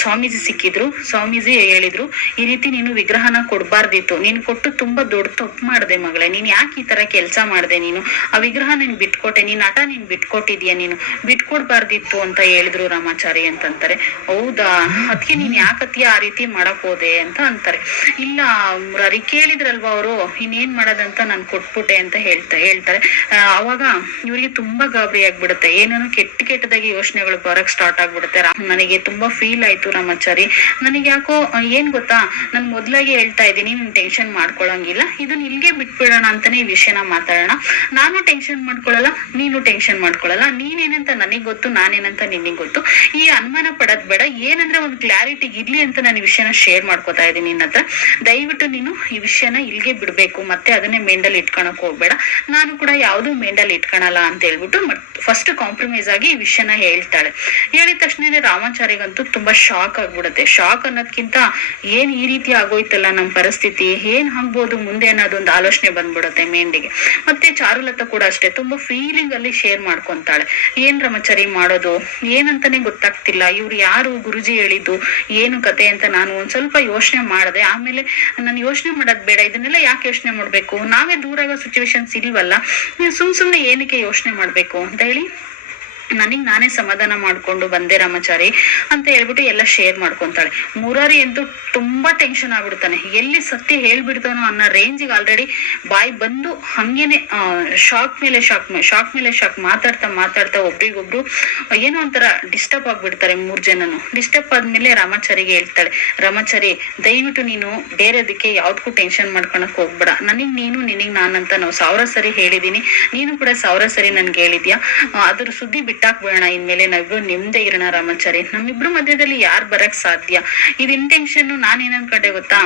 ಸ್ವಾಮೀಜಿ ಸಿಕ್ಕಿದ್ರು. ಸ್ವಾಮೀಜಿ ಹೇಳಿದ್ರು, ಈ ರೀತಿ ನೀನು ವಿಗ್ರಹನ ಕೊಡಬಾರ್ದಿತ್ತು. ನೀನು ಕೊಟ್ಟು ತುಂಬಾ ದೊಡ್ಡ ತಪ್ಪು ಮಾಡಿದೆ ಮಗಳೇ. ನೀನು ಯಾಕೆ ಈ ತರ ಕೆಲಸ ಮಾಡಿದೆ ನೀನು? ಆ ವಿಗ್ರಹ ನೀನು ಬಿಟ್ಕೊಟ್ಟೆ, ನೀನ್ ಹಠ ನೀನ್ ಬಿಟ್ಕೊಟ್ಟಿದ್ಯಾ ನೀನು? ಬಿಟ್ಕೊಡ್ಬಾರ್ದಿತ್ತು ಅಂತ ಹೇಳಿದ್ರು ರಾಮಾಚಾರಿ ಅಂತಂತಾರೆ. ಹೌದಾ? ಅದಕ್ಕೆ ನೀನ್ ಯಾಕತ್ತಿ ಆ ರೀತಿ ಮಾಡಕ್ ಹೋದೆ ಅಂತ ಅಂತಾರೆ. ಇಲ್ಲ ಕೇಳಿದ್ರಲ್ವಾ ಅವರು, ಇನ್ನೇನ್ ಮಾಡೋದಂತ? ನಾನು ಕೊಟ್ಬಿಟ್ಟೆ ಅಂತ ಹೇಳ್ತಾ, ಹೇಳ್ತಾರೆ. ಅವಾಗ ಇವರಿಗೆ ತುಂಬಾ ಗಾಬರಿ ಆಗ್ಬಿಡುತ್ತೆ. ಏನೇನೋ ಕೆಟ್ಟ ಕೆಟ್ಟದಾಗಿ ಯೋಚನೆಗಳು ಬರಕ್ ಸ್ಟಾರ್ಟ್ ಆಗ್ಬಿಡುತ್ತೆ. ನನಗೆ ತುಂಬಾ ಫೀಲ್ ಆಯ್ತು ರಾಮಾಚಾರಿ. ನನಗೆ ಯಾಕೋ ಏನ್ ಗೊತ್ತಾ? ನಾನು ಮೊದ್ಲಾಗಿ ಹೇಳ್ತಾ ಇದ್ದೀನಿ, ನೀನ್ ಟೆನ್ಷನ್ ಮಾಡ್ಕೊಳಂಗಿಲ್ಲ. ಇದನ್ನ ಇಲ್ಲಿಗೆ ಬಿಟ್ಬಿಡೋಣ ಅಂತಾನೆ ಈ ವಿಷಯನ ಮಾತಾಡೋಣ. ನಾನು ಟೆನ್ಷನ್ ಮಾಡ್ಕೊಳಲ್ಲ, ನೀನು ಟೆನ್ಷನ್ ಮಾಡ್ಕೊಳಲ್ಲ. ನೀನೇನಂತ ನನಗ್ ಗೊತ್ತು, ನಾನೇನಂತ ನಿನಗ್ ಗೊತ್ತು. ಈ ಅನುಮಾನ ಪಡೋದ್ ಬೇಡ. ಏನಂದ್ರೆ ಒಂದು ಕ್ಲಾರಿಟಿ ಇರ್ಲಿ ಅಂತ ನಾನು ಈ ವಿಷಯನ ಶೇರ್ ಮಾಡ್ಕೊತಾ ಇದ್ದೀನಿ ನಿನ್ನ ಹತ್ರ. ದಯವಿಟ್ಟು ನೀನು ಈ ವಿಷಯನ ಇಲ್ಲಿಗೆ ಬಿಡ್ಬೇಕು. ಮತ್ತೆ ಅದನ್ನೇ ಮೇಂಡಲ್ಲಿ ಇಟ್ಕೊಳಕ್ ಹೋಗ್ಬೇಡ. ನಾನು ಕೂಡ ಯಾವ್ದು ಮೇಂಡಲ್ಲಿ ಇಟ್ಕೊಳಲ್ಲ ಅಂತ ಹೇಳ್ಬಿಟ್ಟು ಫಸ್ಟ್ ಕಾಂಪ್ರಮೈಸ್ ಆಗಿ ಈ ವಿಷಯನ ಹೇಳ್ತಾಳೆ. ಹೇಳಿದ ತಕ್ಷಣ ರಾಮಾಚಾರಿಗಂತೂ ತುಂಬಾ ಶಾಕ್ ಆಗ್ಬಿಡುತ್ತೆ. ಶಾಕ್ ಅನ್ನೋದ್ಕಿಂತ ಏನ್ ಈ ರೀತಿ ಆಗೋಯ್ತಲ್ಲ ನಮ್ಮ ಪರಿಸ್ಥಿತಿ? ಏನ್ ಆಗ್ಬೋದು ಮುಂದೆ ಅನ್ನೋದೊಂದು ಆಲೋಚನೆ ಬಂದ್ಬಿಡುತ್ತೆ ಮೇಂಡಿಗೆ ಮತ್ತೆ ಚಾರುಲತಾ ಕೂಡ ಅಷ್ಟೇ ತುಂಬಾ ಫೀಲಿಂಗ್ ಅಲ್ಲಿ ಶೇರ್ ಮಾಡ್ಕೊಂತಾಳೆ. ಏನ್ ರಾಮಾಚಾರಿ ಮಾಡೋದು? ಏನಂತಾನೆ ಗೊತ್ತಾಗ್ತಿಲ್ಲ. ಇವ್ರು ಯಾರು? ಗುರುಜಿ ಹೇಳಿದ್ದು ಏನು ಕತೆ ಅಂತ ನಾನು ಒಂದ್ ಸ್ವಲ್ಪ ಯೋಚನೆ ಮಾಡಿದೆ. ಆಮೇಲೆ ನಾನು ಯೋಚನೆ ಮಾಡೋದ್ ಬೇಡ. ಇದನ್ನೆಲ್ಲ ಯಾಕೆ ಯೋಚನೆ ಮಾಡ್ಬೇಕು? ನಾವೇ ದೂರ ಆಗೋ ಸಿಚುವೇಶನ್ಸ್ ಇಲ್ವಲ್ಲ? ನೀವು ಸುಮ್ ಸುಮ್ನೆ ಏನಕ್ಕೆ ಯೋಚನೆ ಮಾಡ್ಬೇಕು ಅಂತ ಹೇಳಿ? ನನಗ್ ನಾನೇ ಸಮಾಧಾನ ಮಾಡ್ಕೊಂಡು ಬಂದೆ ರಾಮಾಚಾರಿ ಅಂತ ಹೇಳ್ಬಿಟ್ಟು ಎಲ್ಲ ಶೇರ್ ಮಾಡ್ಕೊಂತಾಳೆ. ಮುರಾರಿ ಅಂತೂ ತುಂಬಾ ಟೆನ್ಷನ್ ಆಗ್ಬಿಡ್ತಾನೆ. ಎಲ್ಲಿ ಸತ್ಯ ಹೇಳ್ಬಿಡ್ತಾನೋ ಅನ್ನೋ ರೇಂಜಿಗೆ ಆಲ್ರೆಡಿ ಬಾಯಿ ಬಂದು ಹಂಗೇನೆ ಶಾಕ್ ಮೇಲೆ ಶಾಕ್ ಶಾಕ್ ಮೇಲೆ ಶಾಕ್ ಮಾತಾಡ್ತಾ ಮಾತಾಡ್ತಾ ಒಬ್ರಿಗೊಬ್ರು ಏನೋ ಒಂಥರ ಡಿಸ್ಟರ್ಬ್ ಆಗ್ಬಿಡ್ತಾರೆ ಮೂರ್ ಜನನು. ಡಿಸ್ಟರ್ಬ್ ಆದ್ಮೇಲೆ ರಾಮಾಚಾರಿಗೆ ಹೇಳ್ತಾಳೆ, ರಾಮಾಚಾರಿ, ದಯವಿಟ್ಟು ನೀನು ಬೇರೆದಕ್ಕೆ ಯಾವ್ದಕ್ಕೂ ಟೆನ್ಷನ್ ಮಾಡ್ಕೊಳಕ್ ಹೋಗ್ಬೇಡ. ನನಗ್ ನೀನು, ನಿನಗ್ ನಾನಂತ ನಾವು ಸಾವಿರ ಸರಿ ಹೇಳಿದೀನಿ. ನೀನು ಕೂಡ ಸಾವಿರ ಸರಿ ನನ್ಗೆ ಹೇಳಿದ್ಯಾ? ಅದ್ರ ಸುದ್ದಿ ಬಿಟ್ಟಾಕ್ಬೇಡ ಇನ್ಮೇಲೆ ನಾವಿಬ್ರು ನಿಮ್ದೇ ಇರೋಣ ರಾಮಾಚಾರಿ. ನಮ್ಮಿಬ್ರು ಮಧ್ಯದಲ್ಲಿ ಯಾರು ಬರಕ್ ಸಾಧ್ಯ? ಇದು ಇಂಟೆನ್ಷನ್ ನಾನೇನ್ ಅನ್ಕೊಂಡೆ ಗೊತ್ತಾ?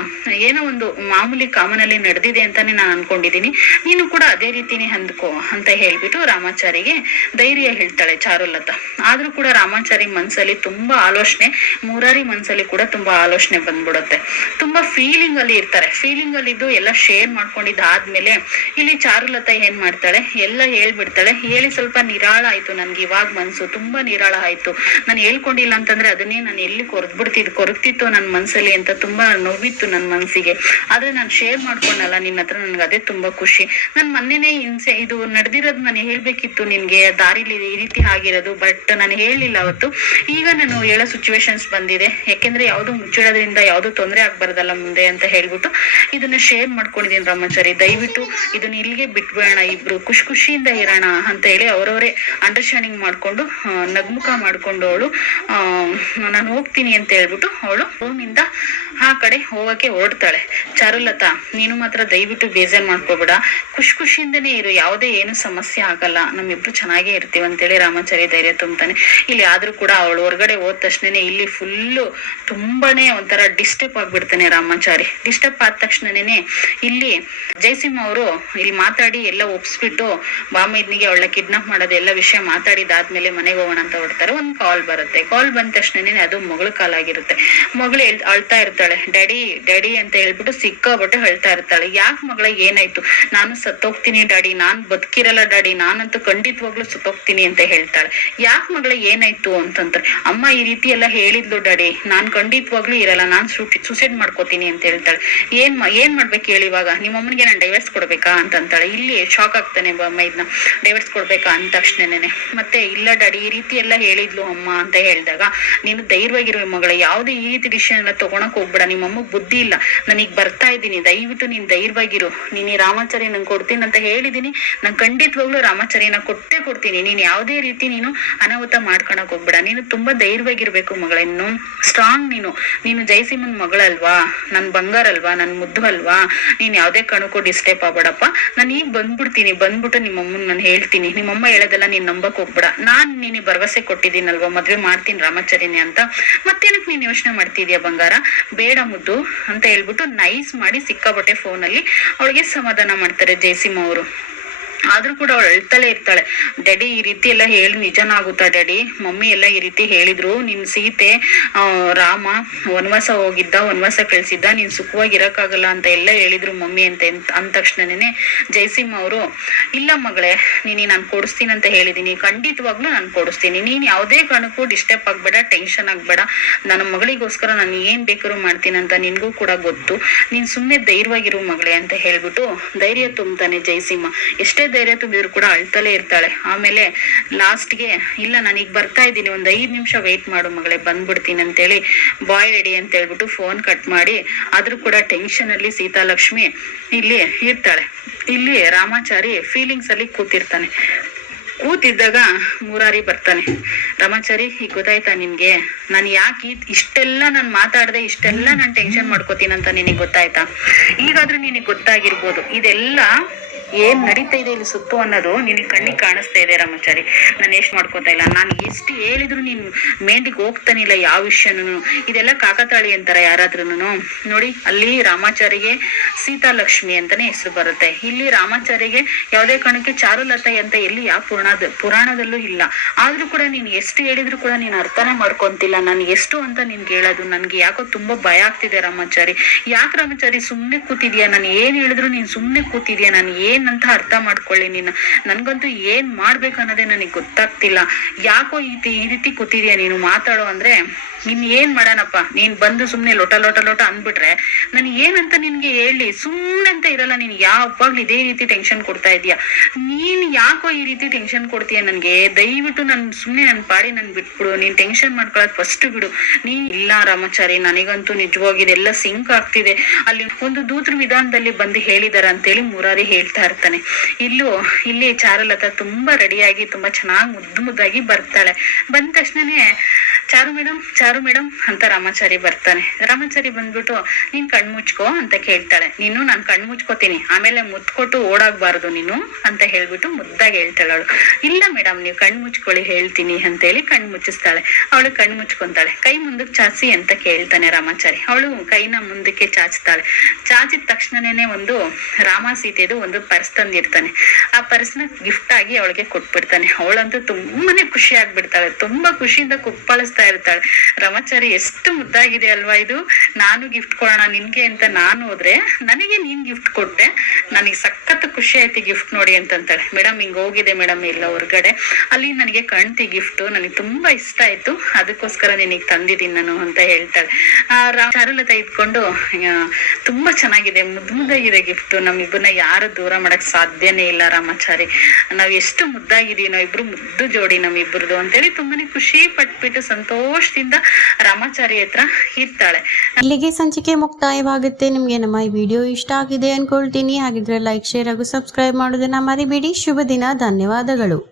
ಏನೋ ಒಂದು ಮಾಮೂಲಿ ಕಾಮನಲ್ಲಿ ನಡೆದಿದೆ ಅಂತಾನೆ ನಾನು ಅನ್ಕೊಂಡಿದೀನಿ. ನೀನು ಕೂಡ ಅದೇ ರೀತಿನೇ ಅಂದ್ಕೋ ಅಂತ ಹೇಳ್ಬಿಟ್ಟು ರಾಮಾಚಾರಿಗೆ ಧೈರ್ಯ ಹೇಳ್ತಾಳೆ ಚಾರುಲತ. ಆದ್ರೂ ಕೂಡ ರಾಮಾಚಾರಿ ಮನ್ಸಲ್ಲಿ ತುಂಬಾ ಆಲೋಚನೆ, ಮೂರಾರಿ ಮನ್ಸಲ್ಲಿ ಕೂಡ ತುಂಬಾ ಆಲೋಚನೆ ಬಂದ್ಬಿಡುತ್ತೆ. ತುಂಬಾ ಫೀಲಿಂಗ್ ಅಲ್ಲಿ ಇರ್ತಾರೆ. ಫೀಲಿಂಗ್ ಅಲ್ಲಿ ಇದ್ದು ಎಲ್ಲ ಶೇರ್ ಮಾಡ್ಕೊಂಡಿದ್ದಾದ್ಮೇಲೆ ಇಲ್ಲಿ ಚಾರುಲತಾ ಏನ್ ಮಾಡ್ತಾಳೆ? ಎಲ್ಲ ಹೇಳ್ಬಿಡ್ತಾಳೆ. ಹೇಳಿ ಸ್ವಲ್ಪ ನಿರಾಳ ಆಯ್ತು ನನ್ಗೆ ಇವಾಗ. ಮನ್ಸು ತುಂಬಾ ನಿರಾಳ ಆಯ್ತು. ನಾನು ಹೇಳ್ಕೊಂಡಿಲ್ಲ ಅಂತಂದ್ರೆ ಅದನ್ನೇ ನಾನು ಎಲ್ಲಿ ಕೊರ್ದ್ಬಿಡ್ತಿದ್ ಕೊರಕ್ತಿತ್ತು ನನ್ನ ಮನಸ್ಸಲ್ಲಿ ಅಂತ ತುಂಬಾ ನೋವಿತ್ತು ನನ್ನ ಮನ್ಸಿಗೆ. ಆದ್ರೆ ನಾನು ಶೇರ್ ಮಾಡ್ಕೊಂಡಲ್ಲ ನಿನ್ನ ಹತ್ರ ನನ್ಗೆ ಅದೇ ತುಂಬಾ ಖುಷಿ. ನಾನು ಮೊನ್ನೆನೆ ಹಿಂಸೆ, ಇದು ನಡೆದಿರೋದು ನಾನು ಹೇಳ್ಬೇಕಿತ್ತು ನಿನ್ಗೆ, ದಾರಿಲಿ ಈ ರೀತಿ ಆಗಿರೋದು ಬಟ್ ನಾನು ಹೇಳಿಲ್ಲ ಅವತ್ತು. ಈಗ ನಾನು ಹೇಳೋ ಸಿಚುವೇಶನ್ಸ್ ಬಂದಿದೆ. ಯಾಕೆಂದ್ರೆ ಯಾವ್ದು ಮುಚ್ಚಿಡೋದ್ರಿಂದ ಯಾವ್ದು ತೊಂದರೆ ಆಗ್ಬಾರ್ದಲ್ಲ ಮುಂದೆ ಅಂತ ಹೇಳ್ಬಿಟ್ಟು ಇದನ್ನ ಶೇರ್ ಮಾಡ್ಕೊಂಡಿದೀನಿ ರಾಮಾಚಾರಿ. ದಯವಿಟ್ಟು ಇದನ್ನ ಇಲ್ಲಿಗೆ ಬಿಟ್ಬಿಡೋಣ ಇಬ್ರು. ಖುಷಿ ಖುಷಿಯಿಂದ ಇರೋಣ ಅಂತ ಹೇಳಿ ಅವರವರೇ ಅಂಡರ್ಸ್ಟ್ಯಾಂಡಿಂಗ್ ಮಾಡ್ಕೊಂಡು ನಗ್ಮುಖ ಮಾಡ್ಕೊಂಡು ಅವಳು ನಾನು ಹೋಗ್ತೀನಿ ಅಂತ ಹೇಳ್ಬಿಟ್ಟು ಅವಳು ರೂಮಿಂದ ಆ ಕಡೆ ಹೋಗಕ್ಕೆ ಹೊರಡ್ತಾಳೆ. ಚಾರುಲತಾ, ನೀನು ಮಾತ್ರ ದಯವಿಟ್ಟು ಬೇಜಾರ್ ಮಾಡ್ಕೋಬೇಡ. ಖುಷಿ ಖುಷಿಯಿಂದನೇ ಇರು, ಯಾವುದೇ ಏನು ಸಮಸ್ಯೆ ಆಗಲ್ಲ. ನಮ್ಮಿಬ್ರು ಚೆನ್ನಾಗೇ ಇರ್ತೀವಿ ಅಂತೇಳಿ ರಾಮಾಚಾರಿ ಧೈರ್ಯ ತುಂಬ್ತಾನೆ. ಇಲ್ಲಿ ಆದ್ರೂ ಕೂಡ ಅವಳು ಹೊರಗಡೆ ಹೋದ ತಕ್ಷಣನೇ ಇಲ್ಲಿ ಫುಲ್ಲು ತುಂಬಾನೇ ಒಂಥರ ಡಿಸ್ಟರ್ಬ್ ಆಗ್ಬಿಡ್ತಾನೆ ರಾಮಾಚಾರಿ ಡಿಸ್ಟರ್ಬ್ ಆದ ತಕ್ಷಣನೇ ಇಲ್ಲಿ ಜಯಸಿಂಹ ಅವರು ಇಲ್ಲಿ ಮಾತಾಡಿ ಎಲ್ಲ ಒಪ್ಸ್ಬಿಟ್ಟು ಬಾಮ ಅವಳ ಕಿಡ್ನಾಪ್ ಮಾಡೋದು, ಎಲ್ಲ ವಿಷಯ ಮಾತಾಡಿದಾದ್ಮೇಲೆ ಮನೆಗೆ ಹೋಗೋಣ ಅಂತ ಹೊಡ್ತಾರೆ ಒಂದು ಕಾಲ್ ಬರುತ್ತೆ. ಕಾಲ್ ಬಂದ ತಕ್ಷಣನೇ ಅದು ಮಗಳ ಕಾಲ್ ಆಗಿರುತ್ತೆ. ಮಗಳು ಅಳ್ತಾ ಇರ್ತಾಳೆ ಡ್ಯಾಡಿ ಡ್ಯಾಡಿ ಅಂತ ಹೇಳ್ಬಿಟ್ಟು ಸಿಕ್ಕಾಬಟ್ಟೆ ಅಳ್ತಾ ಇರ್ತಾಳೆ. ಯಾಕೆ ಮಗಳ ಏನಾಯ್ತು? ನಾನು ಸತ್ತೋಗ್ತೀನಿ ಡ್ಯಾಡಿ ನಾನ್ ಬದುಕಿರಲ್ಲ ಡ್ಯಾಡಿ ನಾನಂತೂ ಖಂಡಿತವಾಗ್ಲೂ ಸತ್ತೋಗ್ತೀನಿ ಅಂತ ಹೇಳ್ತಾಳೆ. ಯಾಕೆ ಮಗಳ ಏನಾಯ್ತು ಅಂತಂತಾರೆ ಅಮ್ಮ ಈ ರೀತಿ ಎಲ್ಲ ಹೇಳಿದ್ಲು ಡ್ಯಾಡಿ ನಾನ್ ಖಂಡಿತವಾಗ್ಲೂ ಇರಲ್ಲ, ನಾನ್ ಸುಸೈಡ್ ಮಾಡ್ಕೋತೀನಿ ಅಂತ ಹೇಳ್ತಾಳೆ. ಏನ್ ಏನ್ ಮಾಡ್ಬೇಕು ಹೇಳಿ ಇವಾಗ? ನಿಮ್ಮ ಅಮ್ಮನಿಗೆ ನಾನು ಡೈವರ್ಸ್ ಕೊಡ್ಬೇಕಾ? ಅಂತಂತಾಳೆ. ಇಲ್ಲಿ ಶಾಕ್ ಆಗ್ತಾನೆ ಅಮ್ಮ ಇದನ್ನ ಡೈವರ್ಸ್ ಕೊಡ್ಬೇಕಾ? ಅಂದ ತಕ್ಷಣನೇ ಮತ್ತೆ ಇಲ್ಲ ಡಾಡಿ ಈ ರೀತಿ ಎಲ್ಲ ಹೇಳಿದ್ಲು ಅಮ್ಮ ಅಂತ ಹೇಳಿದಾಗ, ನೀನು ಧೈರ್ಯವಾಗಿರೋ ಮಗಳ, ಯಾವುದೇ ಈ ರೀತಿ ಡಿಸಿಷನ್ ತಗೊಳಕ್ ಹೋಗ್ಬೇಡ, ನಿಮ್ಮ ಅಮ್ಮ ಬುದ್ಧಿ ಇಲ್ಲ. ನನಗ್ ಬರ್ತಾ ಇದ್ದೀನಿ, ದಯವಿಟ್ಟು ನೀನ್ ಧೈರ್ಯವಾಗಿರು. ನೀನು ಈ ರಾಮಾಚಾರ್ಯ ನಂಗೆ ಕೊಡ್ತೀನಿ ಅಂತ ಹೇಳಿದೀನಿ ನಾನು ಖಂಡಿತವಾಗ್ಲೂ ರಾಮಾಚಾರ್ಯನ ಕೊಟ್ಟೇ ಕೊಡ್ತೀನಿ. ನೀನ್ ಯಾವುದೇ ರೀತಿ ನೀನು ಅನಾಹುತ ಮಾಡ್ಕೊಳಕ್ ಹೋಗ್ಬೇಡ. ನೀನು ತುಂಬಾ ಧೈರ್ಯವಾಗಿರ್ಬೇಕು ಮಗಳ. ಇನ್ನು ಸ್ಟ್ರಾಂಗ್ ನೀನು. ನೀನು ಜಯಸಿಮನ್ ಮಗಳಲ್ವಾ? ನನ್ ಬಂಗಾರ ಅಲ್ವಾ? ನನ್ ಮುದ್ದು ಅಲ್ವಾ? ನೀನ್ ಯಾವ್ದೇ ಕಣಕ್ಕೂ ಡಿಸ್ಟರ್ಬ್ ಆಗ್ಬೇಡಪ್ಪ. ನಾನು ಈಗ ಬಂದ್ಬಿಡ್ತೀನಿ. ಬಂದ್ಬಿಟ್ಟು ನಿಮ್ಮಮ್ಮನ್ ನಾನು ಹೇಳ್ತೀನಿ. ನಿಮ್ಮಮ್ಮ ಹೇಳೋದೆಲ್ಲ ನೀನ್ ನಂಬಕ್ ಹೋಗ್ಬೇಡ. ನಾನ್ ನೀನು ಭರವಸೆ ಕೊಟ್ಟಿದ್ದೀನಲ್ವಾ? ಮದ್ವೆ ಮಾಡ್ತೀನಿ ರಾಮಾಚಾರ್ಯನೇ ಅಂತ. ಮತ್ತೇನಕ್ ನೀನ್ ಯೋಚನೆ ಮಾಡ್ತಿದ್ಯಾ ಬಂಗಾರ? ಬೇಡ ಮುದ್ದು ಅಂತ ಹೇಳ್ಬಿಟ್ಟು ನೈಸ್ ಮಾಡಿ ಸಿಕ್ಕಾಬಟ್ಟೆ ಫೋನಲ್ಲಿ ಅವಳಿಗೆ ಸಮಾಧಾನ ಮಾಡ್ತಾರೆ ಜಯಸಿಂಹ ಅವರು. ಆದ್ರೂ ಕೂಡ ಅವಳು ಅಳ್ತಾಳೆ ಇರ್ತಾಳೆ. ಡ್ಯಾಡಿ, ಈ ರೀತಿ ಎಲ್ಲ ಹೇಳಿ ನಿಜನ ಆಗುತ್ತಾ ಡ್ಯಾಡಿ? ಮಮ್ಮಿ ಎಲ್ಲ ಈ ರೀತಿ ಹೇಳಿದ್ರು. ನಿನ್ ಸೀತೆ ರಾಮ, ವನವಾಸ ಹೋಗಿದ್ದ, ವನವಾಸ ಕಳ್ಸಿದ್ದ, ನೀನ್ ಸುಖವಾಗಿ ಇರಕ್ಕಾಗಲ್ಲ ಅಂತ ಎಲ್ಲ ಹೇಳಿದ್ರು ಮಮ್ಮಿ ಅಂತ ಅಂದ ತಕ್ಷಣನೇ ಜಯಸಿಂಹ ಅವರು, ಇಲ್ಲ ಮಗಳೇ, ನೀನು ನಾನು ಕೊಡಿಸ್ತೀನಿ ಅಂತ ಹೇಳಿದೀನಿ. ಖಂಡಿತವಾಗ್ಲೂ ನಾನು ಕೊಡಿಸ್ತೀನಿ. ನೀನ್ ಯಾವುದೇ ಕಾರಣಕ್ಕೂ ಡಿಸ್ಟರ್ಬ್ ಆಗ್ಬೇಡ ಟೆನ್ಷನ್ ಆಗ್ಬೇಡ. ನನ್ನ ಮಗಳಿಗೋಸ್ಕರ ನಾನು ಏನ್ ಬೇಕಾದ್ರೂ ಮಾಡ್ತೀನಿ ಅಂತ ನಿನ್ಗೂ ಕೂಡ ಗೊತ್ತು. ನೀನ್ ಸುಮ್ಮನೆ ಧೈರ್ಯವಾಗಿರು ಮಗಳೇ ಅಂತ ಹೇಳ್ಬಿಟ್ಟು ಧೈರ್ಯ ತುಂಬ್ತಾನೆ ಜಯಸಿಂಹ. ಎಷ್ಟೇ ಧೈರ್ಯ ತುಂಬಿದ್ರು ಕೂಡ ಅಳ್ತಲೇ ಇರ್ತಾಳೆ. ಆಮೇಲೆ ಲಾಸ್ಟ್ಗೆ, ಇಲ್ಲ ನಾನೀಗ ಬರ್ತಾ ಇದ್ದೀನಿ, ಒಂದು ಐದು ನಿಮಿಷ ವೆಯ್ಟ್ ಮಾಡು ಮಗಳೇ, ಬಂದ್ಬಿಡ್ತೀನಿ ಅಂತೇಳಿ ಬಾಯ್ ರೆಡಿ ಅಂತ ಹೇಳ್ಬಿಟ್ಟು ಫೋನ್ ಕಟ್ ಮಾಡಿ, ಆದ್ರೂ ಕೂಡ ಟೆನ್ಷನ್ ಅಲ್ಲಿ ಸೀತಾಲಕ್ಷ್ಮಿ ಇಲ್ಲಿ ಇರ್ತಾಳೆ. ಇಲ್ಲಿ ರಾಮಾಚಾರಿ ಫೀಲಿಂಗ್ಸ್ ಅಲ್ಲಿ ಕೂತಿರ್ತಾನೆ. ಕೂತಿದ್ದಾಗ ಮೂರಾರಿ ಬರ್ತಾನೆ. ರಾಮಾಚಾರಿ, ಈಗ ಗೊತ್ತಾಯ್ತಾ ನಿನ್ಗೆ? ನಾನು ಯಾಕೆ ಇಷ್ಟೆಲ್ಲ ನಾನು ಮಾತಾಡ್ದೆ, ಇಷ್ಟೆಲ್ಲ ನಾನು ಟೆನ್ಷನ್ ಮಾಡ್ಕೋತೀನಿ ಅಂತ ನಿನಗೆ ಗೊತ್ತಾಯ್ತಾ? ಈಗಾದ್ರೂ ನಿನಗೆ ಗೊತ್ತಾಗಿರ್ಬೋದು. ಇದೆಲ್ಲ ಏನ್ ನಡೀತಾ ಇದೆ ಇಲ್ಲಿ ಸುತ್ತು ಅನ್ನೋದು ನಿನಗೆ ಕಣ್ಣಿಗೆ ಕಾಣಿಸ್ತಾ ಇದೆ ರಾಮಾಚಾರಿ. ನಾನು ಎಷ್ಟು ಮಾಡ್ಕೋತಾ ಇಲ್ಲ. ನಾನು ಎಷ್ಟು ಹೇಳಿದ್ರು ನೀನು ಮೇಂಡಿಗೆ ಹೋಗ್ತಾನಿಲ್ಲ ಯಾವ ವಿಷಯನೂ ಇದೆಲ್ಲ ಕಾಕತಾಳಿ ಅಂತಾರ ಯಾರಾದ್ರೂ ನೋಡಿ, ಅಲ್ಲಿ ರಾಮಾಚಾರಿಗೆ ಸೀತಾಲಕ್ಷ್ಮಿ ಅಂತಾನೆ ಹೆಸರು ಬರುತ್ತೆ. ಇಲ್ಲಿ ರಾಮಾಚಾರಿಗೆ ಯಾವುದೇ ಕಾರಣಕ್ಕೆ ಚಾರುಲತೆ ಅಂತ ಎಲ್ಲಿ ಯಾವ ಪುರಾಣದ, ಪುರಾಣದಲ್ಲೂ ಇಲ್ಲ. ಆದ್ರೂ ಕೂಡ ನೀನು ಎಷ್ಟು ಹೇಳಿದ್ರು ಕೂಡ ನೀನು ಅರ್ಥನೇ ಮಾಡ್ಕೊಂತಿಲ್ಲ. ನಾನು ಎಷ್ಟು ಅಂತ ನಿನ್ಗೆ ಹೇಳೋದು. ನನ್ಗೆ ಯಾಕೋ ತುಂಬಾ ಭಯ ಆಗ್ತಿದೆ ರಾಮಾಚಾರಿ. ಯಾಕೆ ರಾಮಾಚಾರಿ ಸುಮ್ಮನೆ ಕೂತಿದ್ಯಾ? ನಾನು ಏನ್ ಹೇಳಿದ್ರು ನೀನ್ ಸುಮ್ಮನೆ ಕೂತಿದ್ಯಾ? ನಾನು ಏನಂತ ಅರ್ಥ ಮಾಡ್ಕೊಳ್ಳಿ ನೀನು. ನನ್ಗಂತೂ ಏನ್ ಮಾಡ್ಬೇಕು ಅನ್ನೋದೇ ನನಗೆ ಗೊತ್ತಾಗ್ತಿಲ್ಲ. ಯಾಕೋ ಈ ಈ ರೀತಿ ಕೂತಿದ್ಯಾ ನೀನು? ಮಾತಾಡೋ ಅಂದ್ರೆ ಇನ್ ಏನ್ ಮಾಡೋಣಪ್ಪ? ನೀನ್ ಬಂದು ಸುಮ್ನೆ ಲೋಟ ಲೋಟ ಲೋಟ ಅಂದ್ಬಿಟ್ರೆ, ನನ್ ಏನಂತ ನಿನ್ಗೆ ಹೇಳಿ, ಸುಮ್ನೆ ಅಂತ ಇರಲ್ಲ ನೀನ್. ಯಾವಾಗ್ಲೂ ಇದೇ ರೀತಿ ಟೆನ್ಷನ್ ಕೊಡ್ತಾ ಇದೀಯ ನೀನ್ ಯಾಕೋ ಈ ರೀತಿ ಟೆನ್ಷನ್ ಕೊಡ್ತೀಯ ನನ್ಗೆ? ದಯವಿಟ್ಟು ನನ್, ಸುಮ್ನೆ ನನ್ ಪಾಡಿ ನನ್ ಬಿಟ್ಬಿಡು. ನೀನ್ ಟೆನ್ಷನ್ ಮಾಡ್ಕೊಳಕ್ ಫಸ್ಟ್ ಬಿಡು. ನೀ ಇಲ್ಲ ರಾಮಾಚಾರಿ, ನನಗಂತೂ ನಿಜವಾಗಿ ಇದೆಲ್ಲ ಸಿಂಕ್ ಆಗ್ತಿದೆ. ಅಲ್ಲಿ ಒಂದು ದೂತ್ರ ವಿಧಾನದಲ್ಲಿ ಬಂದು ಹೇಳಿದಾರ ಅಂತೇಳಿ ಮುರಾರಿ ಹೇಳ್ತಾ ಇರ್ತಾನೆ ಇಲ್ಲೂ ಇಲ್ಲಿ ಚಾರುಲತಾ ತುಂಬಾ ರೆಡಿಯಾಗಿ ತುಂಬಾ ಚೆನ್ನಾಗಿ ಮುದ್ದು ಮುದ್ದಾಗಿ ಬರ್ತಾಳೆ. ಬಂದ ತಕ್ಷಣನೇ ಚಾರು ಮೇಡಮ್ ಚಾರು ಮೇಡಮ್ ಅಂತ ರಾಮಾಚಾರಿ ಬರ್ತಾನೆ. ರಾಮಾಚಾರಿ ಬಂದ್ಬಿಟ್ಟು, ನೀನ್ ಕಣ್ಣು ಮುಚ್ಕೋ ಅಂತ ಕೇಳ್ತಾಳೆ. ನೀನು, ನಾನು ಕಣ್ಣು ಮುಚ್ಕೋತೀನಿ. ಆಮೇಲೆ ಮುದ್ಕೊಟ್ಟು ಓಡಾಗಬಾರ್ದು ನೀನು ಅಂತ ಹೇಳ್ಬಿಟ್ಟು ಮುದ್ದಾಗಿ ಹೇಳ್ತಾಳೆ ಅವಳು. ಇಲ್ಲ ಮೇಡಮ್ ನೀವು ಕಣ್ ಮುಚ್ಕೊಳ್ಳಿ, ಹೇಳ್ತೀನಿ ಅಂತೇಳಿ ಕಣ್ ಮುಚ್ಚಿಸ್ತಾಳೆ. ಅವಳು ಕಣ್ ಮುಚ್ಕೊಂತಾಳೆ. ಕೈ ಮುಂದಕ್ಕೆ ಚಾಚಿ ಅಂತ ಕೇಳ್ತಾನೆ ರಾಮಾಚಾರಿ. ಅವಳು ಕೈನ ಮುಂದಕ್ಕೆ ಚಾಚ್ತಾಳೆ. ಚಾಚಿದ ತಕ್ಷಣನೇ ಒಂದು ರಾಮ ಸೀತೆದು ಒಂದು ಪರ್ಸ್ ತಂದಿರ್ತಾನೆ. ಆ ಪರ್ಸ್ನ ಗಿಫ್ಟ್ ಆಗಿ ಅವಳಿಗೆ ಕೊಟ್ಬಿಡ್ತಾನೆ. ಅವಳಂತೂ ತುಂಬಾನೇ ಖುಷಿ ಆಗ್ಬಿಡ್ತಾಳೆ. ತುಂಬಾ ಖುಷಿಯಿಂದ ಕುಪ್ಪಳಿಸ್ತಾ ಇರ್ತಾಳೆ, ರಮಾಚಾರಿ, ಎಷ್ಟು ಮುದ್ದಾಗಿದೆ ಅಲ್ವಾ ಇದು? ನಾನು ಗಿಫ್ಟ್ ಕೊಡೋಣ ನಿನ್ಗೆ ಅಂತ ನಾನು ಹೋದ್ರೆ, ನನಗೆ ನೀನ್ ಗಿಫ್ಟ್ ಕೊಟ್ಟೆ, ನನಗೆ ಸಖತ್ ಖುಷಿ ಆಯ್ತು ಗಿಫ್ಟ್ ನೋಡಿ ಅಂತಂತಾಳೆ. ಮೇಡಮ್, ಹಿಂಗ್ ಹೋಗಿದೆ ಮೇಡಮ್ ಎಲ್ಲ ಹೊರಗಡೆ. ಅಲ್ಲಿ ನನಗೆ ಕಣ್ತಿ ಗಿಫ್ಟ್ ನನಗೆ ತುಂಬಾ ಇಷ್ಟ ಆಯ್ತು. ಅದಕ್ಕೋಸ್ಕರ ನಿನಗೆ ತಂದಿದ್ದೀನಿ ನಾನು, ಅಂತ ಹೇಳ್ತಾಳೆ. ಆ ಚಾರುಲತಾ ಇದ್ಕೊಂಡು ತುಂಬಾ ಚೆನ್ನಾಗಿದೆ ಮುದ್ದು ಮುದ್ದಾಗಿದೆ ಗಿಫ್ಟ್ ನಮ್ಮಿಬ್ಬರನ್ನ ಯಾರು ದೂರ ಮಾಡಕ್ ಸಾಧ್ಯನೇ ಇಲ್ಲ ರಾಮಾಚಾರಿ. ನಾವ್ ಎಷ್ಟು ಮುದ್ದಾಗಿದೀವಿ ನಾವಿಬ್ರು ಮುದ್ದು ಜೋಡಿ ನಮ್ಮಿಬ್ರದು ಅಂತೇಳಿ ತುಂಬಾನೇ ಖುಷಿ ಪಟ್ಬಿಟ್ಟು ಸಂತೋಷದಿಂದ ರಾಮಾಚಾರಿ ಹತ್ರ ಇರ್ತಾಳೆ. ಇಲ್ಲಿಗೆ ಸಂಚಿಕೆ ಮುಕ್ತಾಯವಾಗುತ್ತೆ. ನಿಮಗೆ ನಮ್ಮ ಈ ವಿಡಿಯೋ ಇಷ್ಟ ಆಗಿದೆ ಅನ್ಕೊಳ್ತೀನಿ. ಹಾಗಿದ್ರೆ ಲೈಕ್ ಶೇರ್ ಹಾಗೂ ಸಬ್ಸ್ಕ್ರೈಬ್ ಮಾಡೋದನ್ನ ಮರಿಬೇಡಿ. ಶುಭ ದಿನ. ಧನ್ಯವಾದಗಳು.